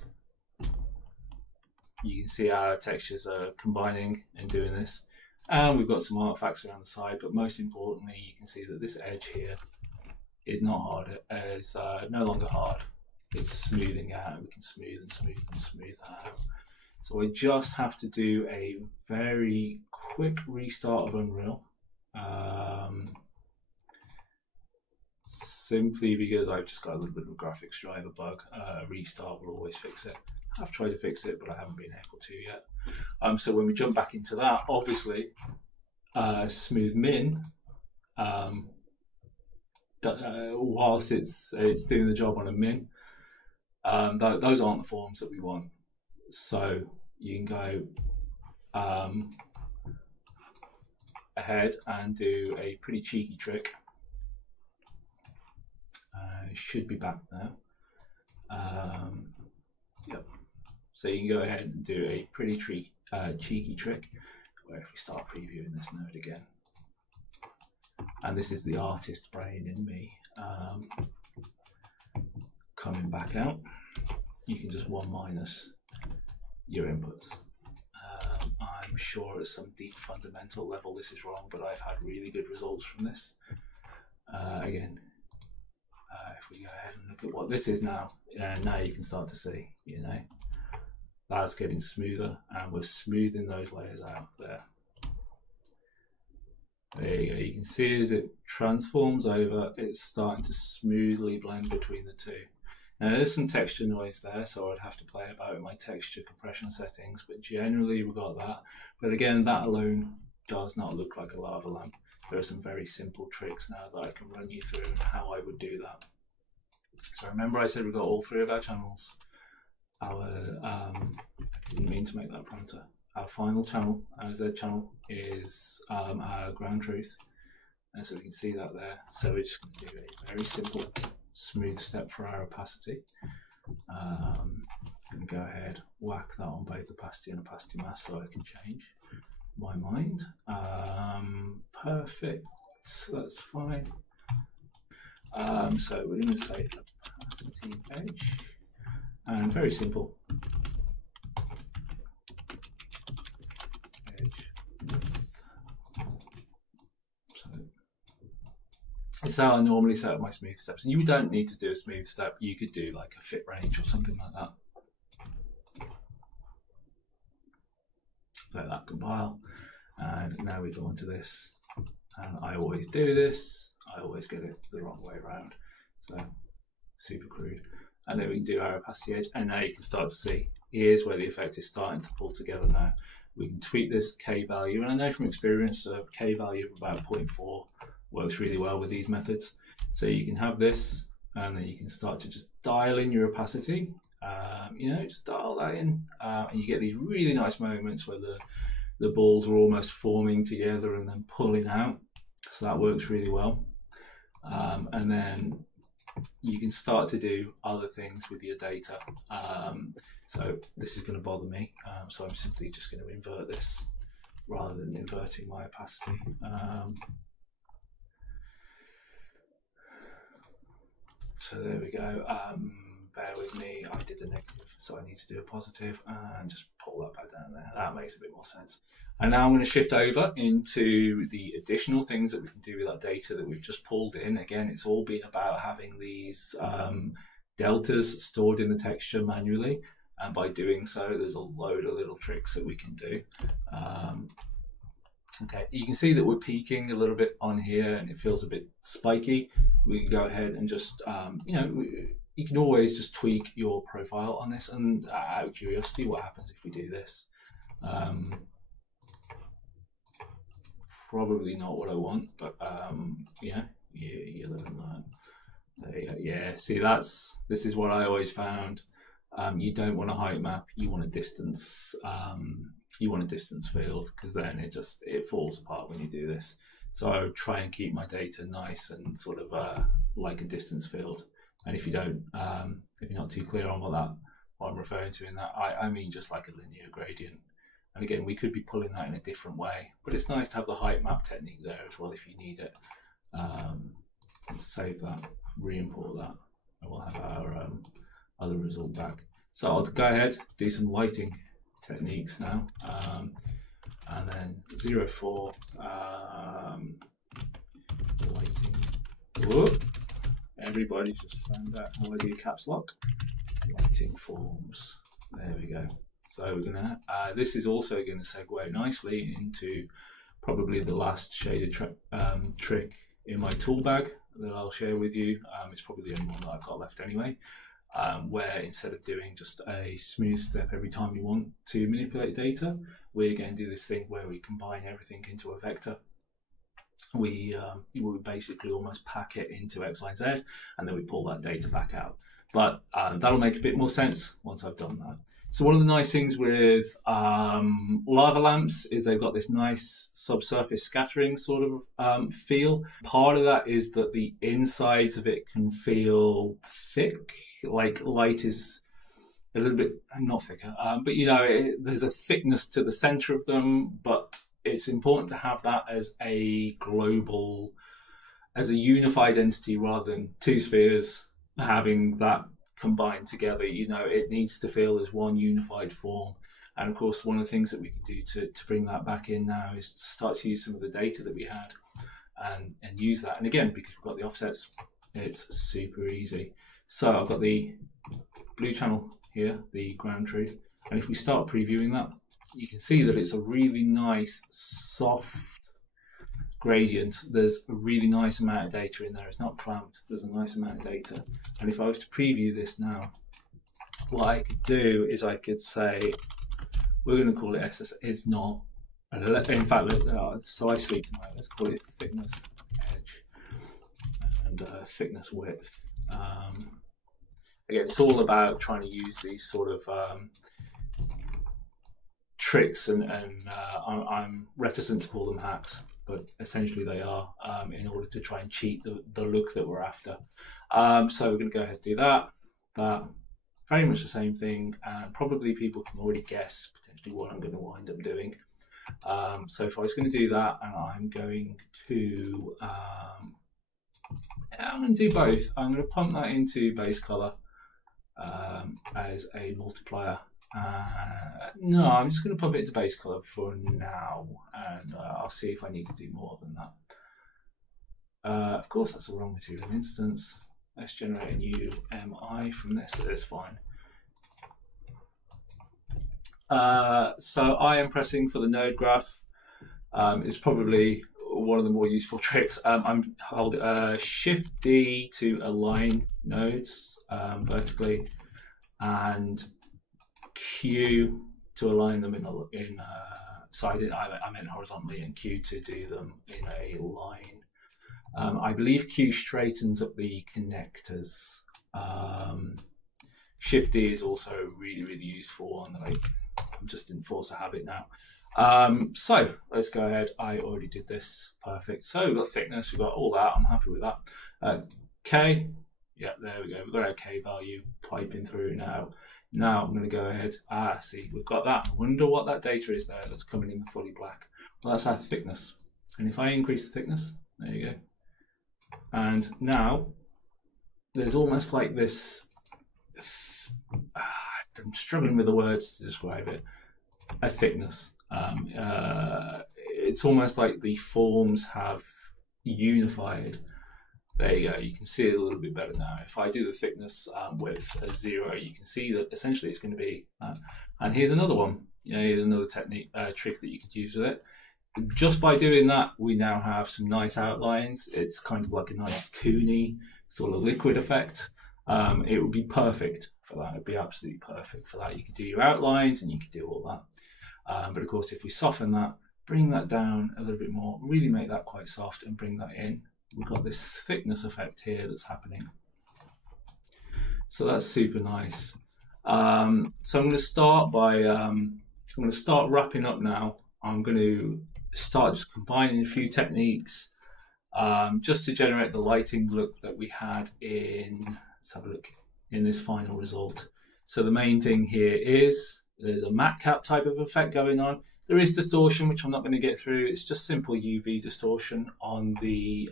You can see our textures are combining and doing this. And we've got some artifacts around the side, but most importantly, you can see that this edge here is not hard. It's no longer hard. It's smoothing out. We can smooth and smooth and smooth that out. So I just have to do a very quick restart of Unreal. Simply because I've just got a little bit of a graphics driver bug. Restart will always fix it. I've tried to fix it, but I haven't been able to yet. So when we jump back into that, obviously, Smooth Min, whilst it's doing the job on a min, those aren't the forms that we want. So you can go ahead and do a pretty cheeky trick. It should be back now. Yep. So you can go ahead and do a pretty cheeky trick, where if we start previewing this node again, and this is the artist brain in me coming back out, you can just 1- your inputs. I'm sure at some deep fundamental level this is wrong, but I've had really good results from this. Again, if we go ahead and look at what this is now, now you can start to see, you know, that's getting smoother, and we're smoothing those layers out there. There you go. You can see as it transforms over, it's starting to smoothly blend between the two. Now there's some texture noise there, so I'd have to play about with my texture compression settings, but generally we've got that. But again, that alone does not look like a lava lamp. There are some very simple tricks now that I can run you through and how I would do that. So remember I said we've got all 3 of our channels. I didn't mean to make that pointer. Our final channel, our Z channel, is our ground truth. And so we can see that there. So we're just going to do a very simple smooth step for our opacity. I'm going to go ahead, whack that on both opacity and opacity mask so I can change my mind. Perfect, that's fine. So we're going to say opacity edge, and very simple. Edge width. So it's how I normally set up my smooth steps. And you don't need to do a smooth step. You could do like a fit range or something like that. Let that compile. And now we go into this. And I always do this. I always get it the wrong way around. So super crude. And then we can do our opacity edge. And now you can start to see, here's where the effect is starting to pull together now. We can tweak this K value. And I know from experience, a K value of about 0.4 works really well with these methods. So you can have this, and then you can start to just dial in your opacity. You know, just dial that in. And you get these really nice moments where the balls are almost forming together and then pulling out. So that works really well. And then you can start to do other things with your data. So this is going to bother me. So I'm simply just going to invert this rather than inverting my opacity. So there we go. Bear with me, I did a negative, so I need to do a positive and just pull that back down there. That makes a bit more sense. And now I'm going to shift over into the additional things that we can do with that data that we've just pulled in. Again, it's all been about having these deltas stored in the texture manually. And by doing so, there's a load of little tricks that we can do. Okay, you can see that we're peaking a little bit on here and it feels a bit spiky. We can go ahead and just, you know, you can always just tweak your profile on this. And out of curiosity, what happens if we do this? Probably not what I want, but yeah, you live and learn. There you go. Yeah, see, this is what I always found. You don't want a height map, you want a distance you want a distance field, because then it falls apart when you do this. So I would try and keep my data nice and sort of like a distance field. And if you don't, if you're not too clear on what I'm referring to in that, I mean just like a linear gradient. And again, we could be pulling that in a different way, but it's nice to have the height map technique there as well if you need it. Let's save that, re-import that, and we'll have our other result back. So I'll go ahead, do some lighting techniques now, and then 0.4 lighting. Whoop. Everybody's just found out how I do caps lock. Lighting forms. There we go. So we're gonna. This is also going to segue nicely into probably the last shaded trick in my tool bag that I'll share with you. It's probably the only one that I've got left anyway. Where instead of doing just a smooth step every time you want to manipulate data, we're going to do this thing where we combine everything into a vector. We basically almost pack it into X, Y, and Z, and then we pull that data back out. But that'll make a bit more sense once I've done that. So one of the nice things with lava lamps is they've got this nice subsurface scattering sort of feel. Part of that is that the insides of it can feel thick, like light is a little bit, not thicker, but you know, there's a thickness to the center of them, but it's important to have that as a global, as a unified entity rather than two spheres having that combined together. You know, it needs to feel as one unified form. And of course, one of the things that we can do to bring that back in now is to start to use some of the data that we had and use that. And again, because we've got the offsets, it's super easy. So I've got the blue channel here, the ground truth. And if we start previewing that, you can see that it's a really nice, soft gradient. There's a really nice amount of data in there. It's not clamped. There's a nice amount of data. And if I was to preview this now, what I could do is I could say, we're going to call it SS. It's not. In fact, so I sleep tonight. Let's call it thickness edge and thickness width. Again, it's all about trying to use these sort of tricks, and I'm reticent to call them hacks, but essentially they are, in order to try and cheat the look that we're after. So we're going to go ahead and do that. Very much the same thing, and probably people can already guess potentially what I'm going to wind up doing. So if I was going to do that, and I'm going to do both. I'm going to pump that into base color as a multiplier. No, I'm just going to pump it into base color for now, and I'll see if I need to do more than that. Of course, that's the wrong material instance. Let's generate a new MI from this. That's fine. So I am pressing for the node graph. It's probably one of the more useful tricks. I'm holding Shift D to align nodes vertically, and Q to align them so I meant horizontally, and Q to do them in a line. I believe Q straightens up the connectors. Shift D is also a really, really useful one that I'm just in force of habit now. So let's go ahead. I already did this. Perfect. So we've got thickness, we've got all that. I'm happy with that. K, yeah, there we go. We've got our K value piping through now. Now I'm going to go ahead. See, we've got that. I wonder what that data is there that's coming in fully black. Well, that's our thickness. And if I increase the thickness, there you go. And now there's almost like this, I'm struggling with the words to describe it, a thickness. It's almost like the forms have unified. There you go, you can see it a little bit better now. If I do the thickness with a 0, you can see that essentially it's going to be, and here's another one. Here's another technique, trick that you could use with it. Just by doing that, we now have some nice outlines. It's kind of like a nice coony sort of liquid effect. It would be perfect for that. It'd be absolutely perfect for that. You could do your outlines and you could do all that. But of course, if we soften that, bring that down a little bit more, really make that quite soft and bring that in, we've got this thickness effect here that's happening. So that's super nice. So I'm going to start by I'm going to start wrapping up now. I'm going to start just combining a few techniques just to generate the lighting look that we had in, let's have a look, in this final result. So the main thing here is there's a matte cap type of effect going on. There is distortion, which I'm not going to get through. It's just simple UV distortion on the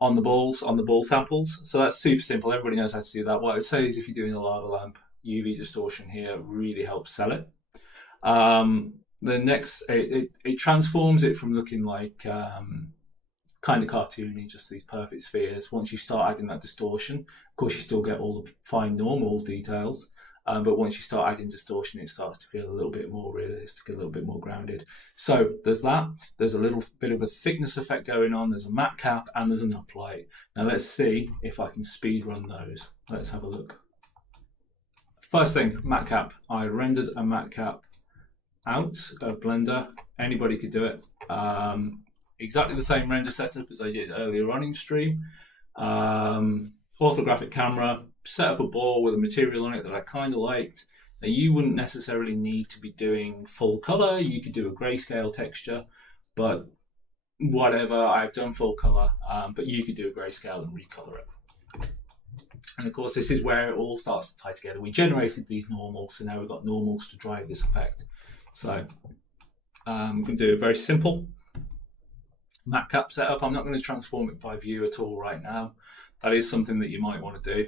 ball samples. So that's super simple. Everybody knows how to do that. What I would say is if you're doing a lava lamp, UV distortion here really helps sell it. The next, it transforms it from looking like kind of cartoony, just these perfect spheres. Once you start adding that distortion, of course you still get all the fine normal details, but once you start adding distortion, it starts to feel a little bit more realistic, a little bit more grounded. So there's that. There's a little bit of a thickness effect going on. There's a matte cap and there's an uplight. Now let's see if I can speed run those. Let's have a look. First thing, matte cap. I rendered a matte cap out of Blender. Anybody could do it. Exactly the same render setup as I did earlier on in stream. Orthographic camera, set up a ball with a material on it that I kind of liked. Now you wouldn't necessarily need to be doing full color. You could do a grayscale texture, but whatever, I've done full color, but you could do a grayscale and recolor it. And of course, this is where it all starts to tie together. We generated these normals, so now we've got normals to drive this effect. So I'm going to do a very simple matte cap setup. I'm not going to transform it by view at all right now. That is something that you might want to do,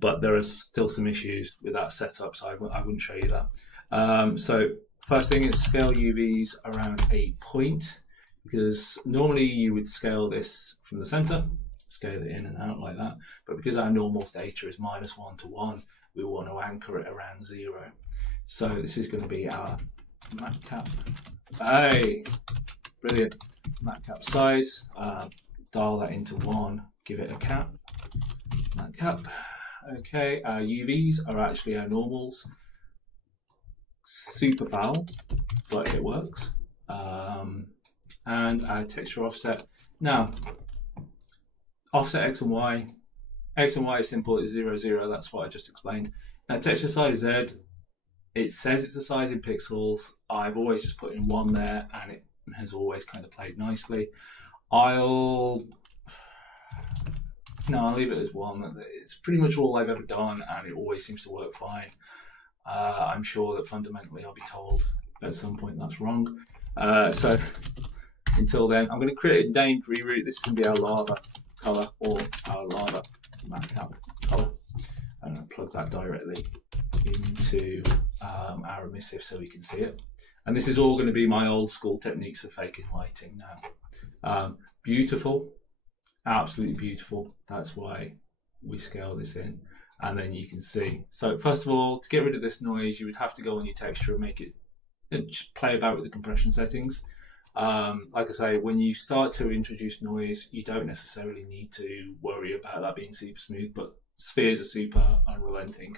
but there are still some issues with that setup, so I wouldn't show you that. So first thing is scale UVs around a point, because normally you would scale this from the center, scale it in and out like that, but because our normals data is -1 to 1, we want to anchor it around 0. So this is going to be our matte cap. Hey, brilliant. Matte cap size, dial that into 1, give it a cap, matte cap. Okay, our UVs are actually our normals. Super foul, but it works. And our texture offset. Now, offset X and Y. X and Y is simple, it's 0, 0, that's what I just explained. Now, texture size Z, it says it's a size in pixels. I've always just put in 1 there, and it has always kind of played nicely. I'll leave it as 1. It's pretty much all I've ever done, and it always seems to work fine. I'm sure that fundamentally I'll be told at some point that's wrong. So until then, I'm going to create a named reroute. This is going to be our lava color or our lava matte cap color. I'm going to plug that directly into our emissive so we can see it. And this is all going to be my old school techniques of faking lighting now. Beautiful, absolutely beautiful. That's why we scale this in. And then you can see. So first of all, to get rid of this noise, you would have to go on your texture and make it, just play about with the compression settings. Like I say, when you start to introduce noise, you don't necessarily need to worry about that being super smooth, but spheres are super unrelenting.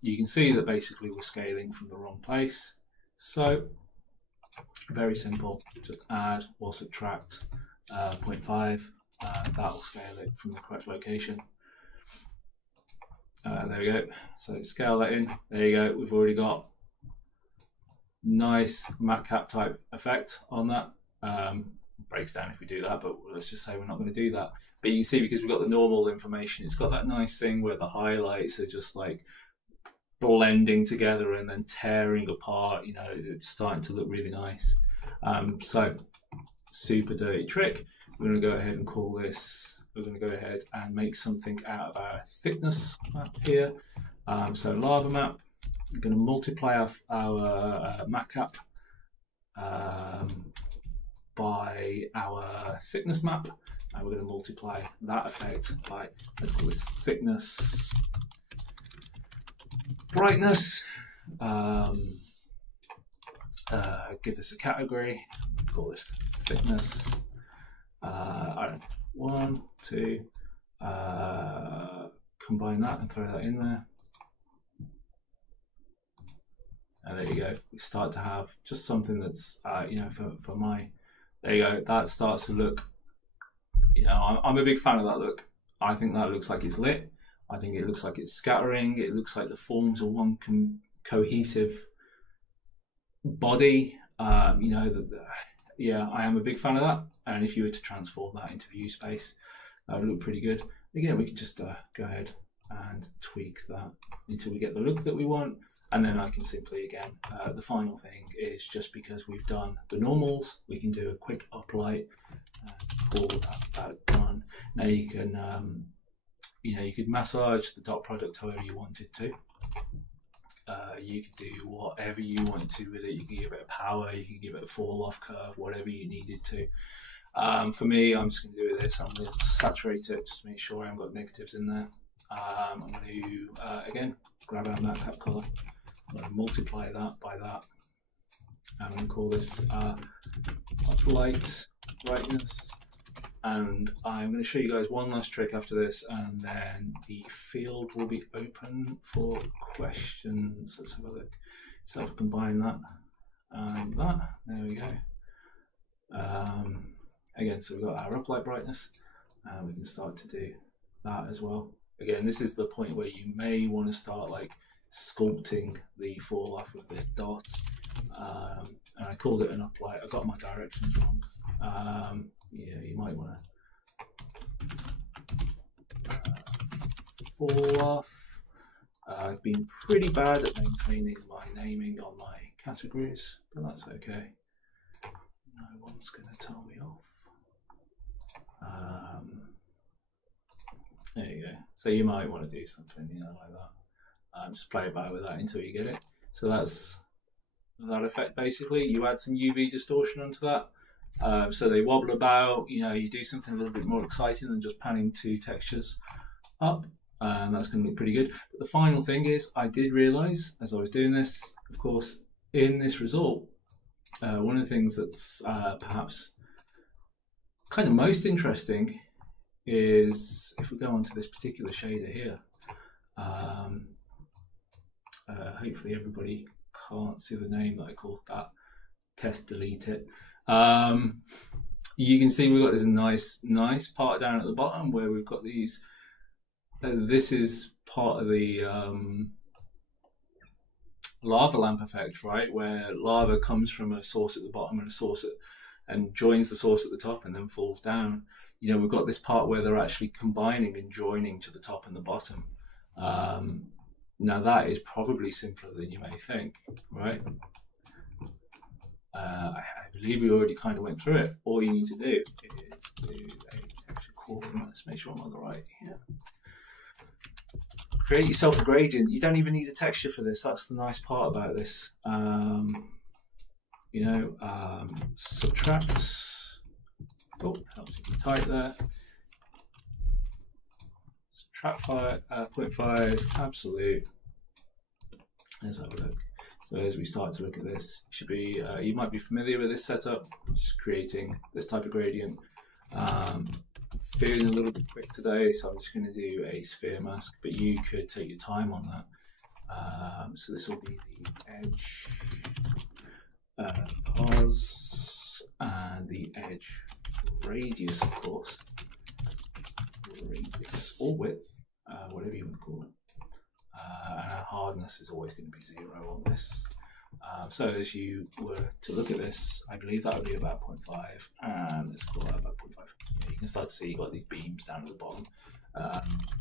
You can see that basically we're scaling from the wrong place. So very simple, just add or subtract 0.5, that will scale it from the correct location. There we go, so scale that in, there you go, we've already got nice matte cap type effect on that. Breaks down if we do that, but let's just say we're not going to do that. But you can see, because we've got the normal information, it's got that nice thing where the highlights are just like blending together and then tearing apart. You know, it's starting to look really nice. So super dirty trick. We're going to go ahead and call this, we're going to go ahead and make something out of our thickness map here. So lava map, we're going to multiply our matte cap by our thickness map, and we're going to multiply that effect by, let's call this thickness brightness. Give this a category, call this thickness. I don't know, 1, 2, combine that and throw that in there. And there you go. We start to have just something that's, you know, for my, there you go. That starts to look, you know, I'm a big fan of that look. I think that looks like it's lit. I think it looks like it's scattering. It looks like the forms are one cohesive body. You know, yeah, I am a big fan of that. And if you were to transform that into view space, that would look pretty good. Again, we can just go ahead and tweak that until we get the look that we want. And then I can simply, again, the final thing is, just because we've done the normals, we can do a quick uplight and call that done. Now you can, you know, you could massage the dot product however you wanted to. You could do whatever you wanted to with it. You can give it a power, you can give it a fall off curve, whatever you needed to. For me, I'm just going to do this. I'm going to saturate it just to make sure I haven't got negatives in there. I'm going to, again, grab out that cap color. I'm going to multiply that by that. I'm going to call this uplight brightness. And I'm going to show you guys one last trick after this, and then the field will be open for questions. Let's have a look. So I'll combine that and that. There we go. Again, so we've got our uplight brightness, and we can start to do that as well. Again, this is the point where you may want to start like sculpting the fall off of this dot. And I called it an uplight. I got my directions wrong. Yeah, you might want to fall off. I've been pretty bad at maintaining my naming on my categories, but that's okay. No one's going to tell me off. There you go. So you might want to do something, you know, like that. Just play about with that until you get it. So that's that effect basically. You add some UV distortion onto that. So they wobble about, you know, you do something a little bit more exciting than just panning two textures up, and that's going to look pretty good. But the final thing is, I did realize as I was doing this, of course, in this result, one of the things that's perhaps kind of most interesting is if we go onto this particular shader here. Hopefully everybody can't see the name that I called that. Test delete it. You can see we've got this nice part down at the bottom where we've got these. This is part of the lava lamp effect, right? Where lava comes from a source at the bottom and a source and joins the source at the top and then falls down. You know, we've got this part where they're actually combining and joining to the top and the bottom. Now that is probably simpler than you may think, right? I believe we already kind of went through it. All you need to do is do a texture coordinate. Let's make sure I'm on the right here. Create yourself a gradient. You don't even need a texture for this. That's the nice part about this. You know, subtract. Oh, helps if you type there. Subtract 0.5 absolute. Let's have a look. So as we start to look at this, it should be, you might be familiar with this setup, just creating this type of gradient. Feeling a little bit quick today, so I'm just going to do a sphere mask, but you could take your time on that. So this will be the edge pos and the edge radius, of course, radius or width, whatever you want to call it. And our hardness is always going to be 0 on this. So as you were to look at this, I believe that would be about 0.5, and let's call that about 0.5. You can start to see you've got these beams down at the bottom.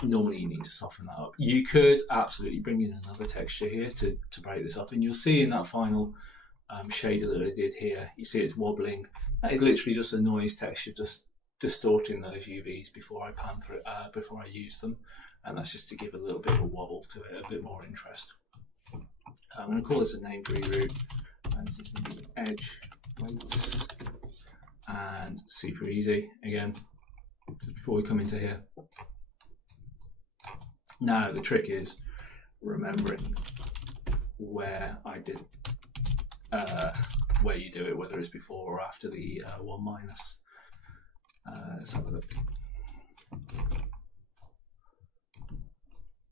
Normally you need to soften that up. You could absolutely bring in another texture here to break this up, and you'll see in that final shader that I did here, you see it's wobbling. That is literally just a noise texture, just distorting those UVs before I pan through, before I use them. And that's just to give a little bit of a wobble to it, a bit more interest. I'm going to call this a named reroute, and this is going to be edge weights and super easy again. Just before we come into here. Now the trick is remembering where I did, where you do it, whether it's before or after the 1 minus. Let's have a look.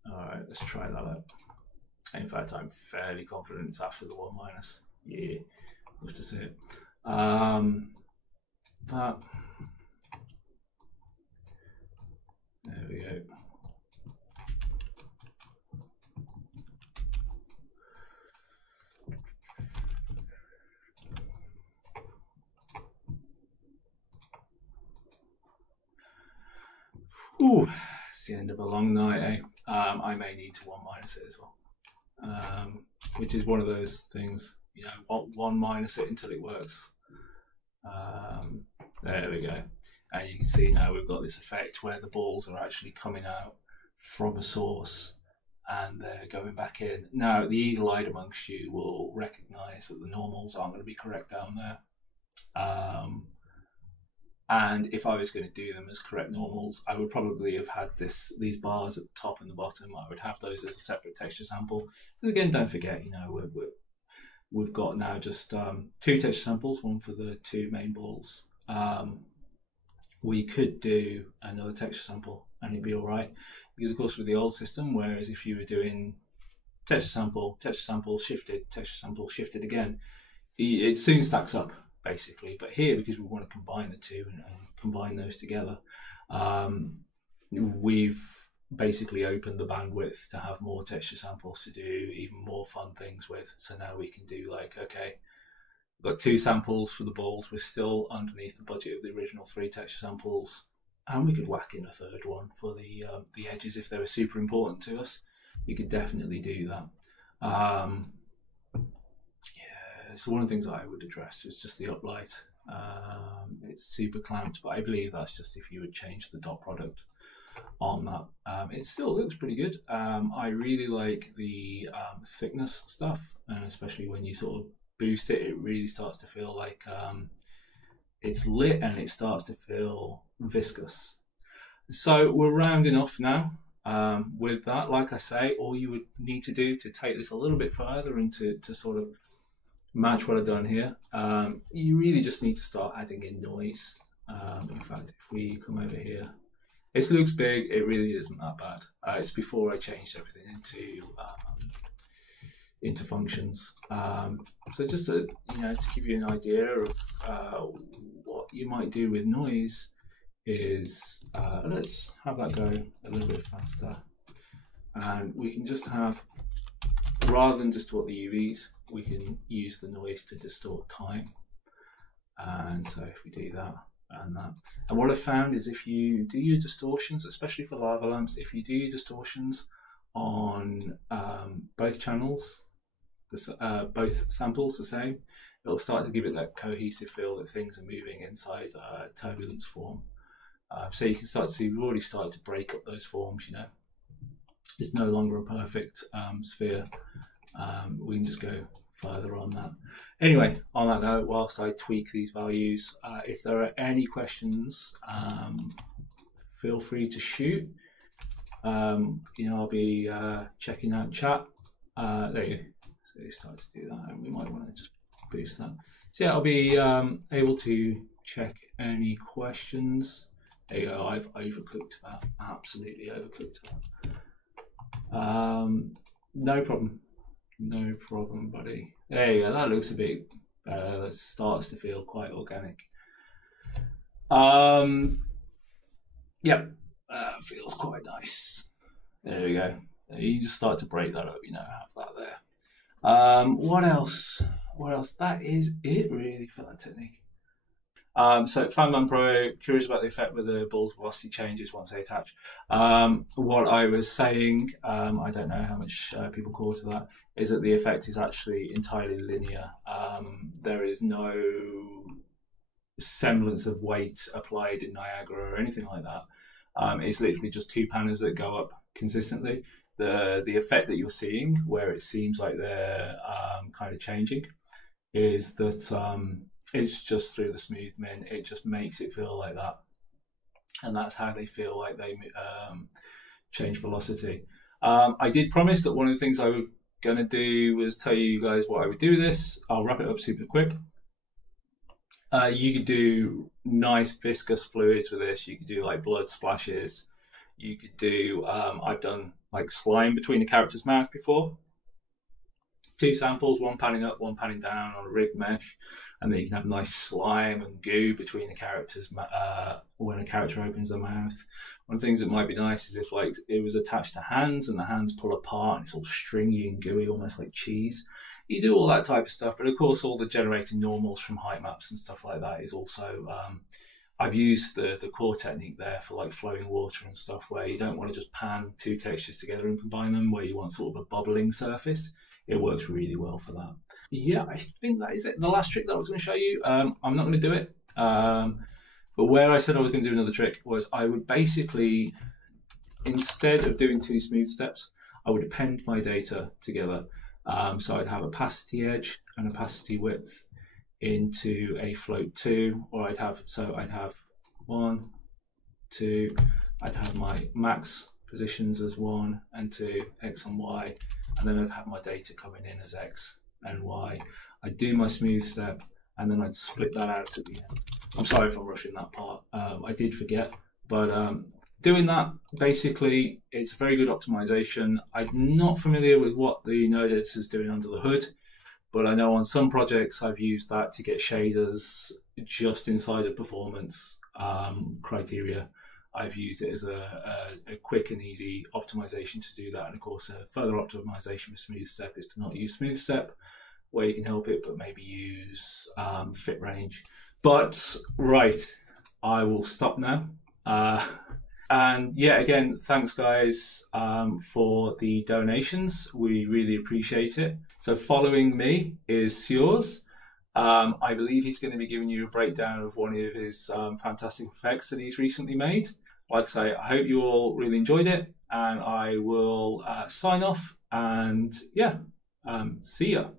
All right, let's try that out. In fact, I'm fairly confident it's after the 1 minus. Yeah, love to see it. That. There we go. Whew, it's the end of a long night, eh? I may need to 1- it as well, which is one of those things, you know, 1- it until it works. There we go. And you can see now we've got this effect where the balls are actually coming out from a source and they're going back in. Now, the eagle-eyed amongst you will recognize that the normals aren't going to be correct down there. And if I was going to do them as correct normals, I would probably have had these bars at the top and the bottom. I would have those as a separate texture sample. But again, don't forget, you know, we've got now just 2 texture samples, one for the 2 main balls. We could do another texture sample and it'd be all right, because of course with the old system, whereas if you were doing texture sample, shifted, texture sample, shifted again, it soon stacks up basically. But here, because we want to combine the two and combine those together, we've basically opened the bandwidth to have more texture samples to do even more fun things with. So now we can do like, okay, we've got 2 samples for the balls. We're still underneath the budget of the original 3 texture samples, and we could whack in a 3rd one for the edges if they were super important to us. We could definitely do that. Yeah, so one of the things that I would address is just the uplight. It's super clamped, but I believe that's just if you would change the dot product on that. It still looks pretty good. I really like the thickness stuff, especially when you sort of boost it. It really starts to feel like it's lit, and it starts to feel viscous. So we're rounding off now. With that, like I say, all you would need to do to take this a little bit further and to sort of match what I've done here, you really just need to start adding in noise. In fact, if we come over here, it looks big, it really isn't that bad. It's before I changed everything into functions. So just to give you an idea of what you might do with noise is, let's have that go a little bit faster, and we can just have, rather than distort the UVs, we can use the noise to distort time. And so if we do that and that, and what I found is if you do your distortions, especially for lava lamps, if you do your distortions on both channels, both samples the same, it'll start to give it that cohesive feel that things are moving inside turbulence form. So you can start to see we've already started to break up those forms. You know, it's no longer a perfect sphere. We can just go further on that. Anyway, on that note, whilst I tweak these values, if there are any questions, feel free to shoot. I'll be checking out chat. There you go. So you start to do that, and we might want to just boost that. So yeah, I'll be able to check any questions. There you go. I've overcooked that. Absolutely overcooked that. No problem. No problem, buddy. There you go. That looks a bit better. That starts to feel quite organic. Yep. Feels quite nice. There we go. You can just start to break that up. Have that there. What else? What else? That is it really for that technique. So FanMan Pro, curious about the effect with the ball's velocity changes once they attach. What I was saying, I don't know how much people call to that, is that the effect is actually entirely linear. There is no semblance of weight applied in Niagara or anything like that. It's literally just 2 panners that go up consistently. The effect that you're seeing, where it seems like they're kind of changing, is that it's just through the smooth min. It just makes it feel like that, and that's how they feel like they change velocity. I did promise that one of the things I was going to do was tell you guys what I would do with this. I'll wrap it up super quick. You could do nice viscous fluids with this. You could do like blood splashes. You could do, I've done like slime between the character's mouth before. 2 samples, one panning up, one panning down on a rigged mesh, and then you can have nice slime and goo between the characters when a character opens their mouth. One of the things that might be nice is if like it was attached to hands and the hands pull apart and it's all stringy and gooey, almost like cheese. You do all that type of stuff, but of course all the generating normals from height maps and stuff like that is also I've used the core technique there for like flowing water and stuff, where you don't want to just pan two textures together and combine them, where you want sort of a bubbling surface. It works really well for that. Yeah, I think that is it. The last trick that I was going to show you, I'm not going to do it. But where I said I was going to do another trick was I would basically, instead of doing two smooth steps, I would append my data together. So I'd have opacity edge and opacity width into a float 2, or I'd have 1, 2, I'd have my max positions as 1 and 2, X and Y, and then I'd have my data coming in as X and Y. I'd do my smooth step, and then I'd split that out at the end. I'm sorry if I'm rushing that part. I did forget, but doing that, basically, it's a very good optimization. I'm not familiar with what the node editor is doing under the hood, but I know on some projects I've used that to get shaders just inside of performance criteria. I've used it as a quick and easy optimization to do that. And of course, a further optimization for smooth step is to not use smooth step where you can help it, but maybe use fit range. But right, I will stop now. And yeah, again, thanks guys for the donations. We really appreciate it. So following me is Sjors. I believe he's going to be giving you a breakdown of one of his fantastic effects that he's recently made. Like I say, I hope you all really enjoyed it, and I will sign off, and yeah, see ya.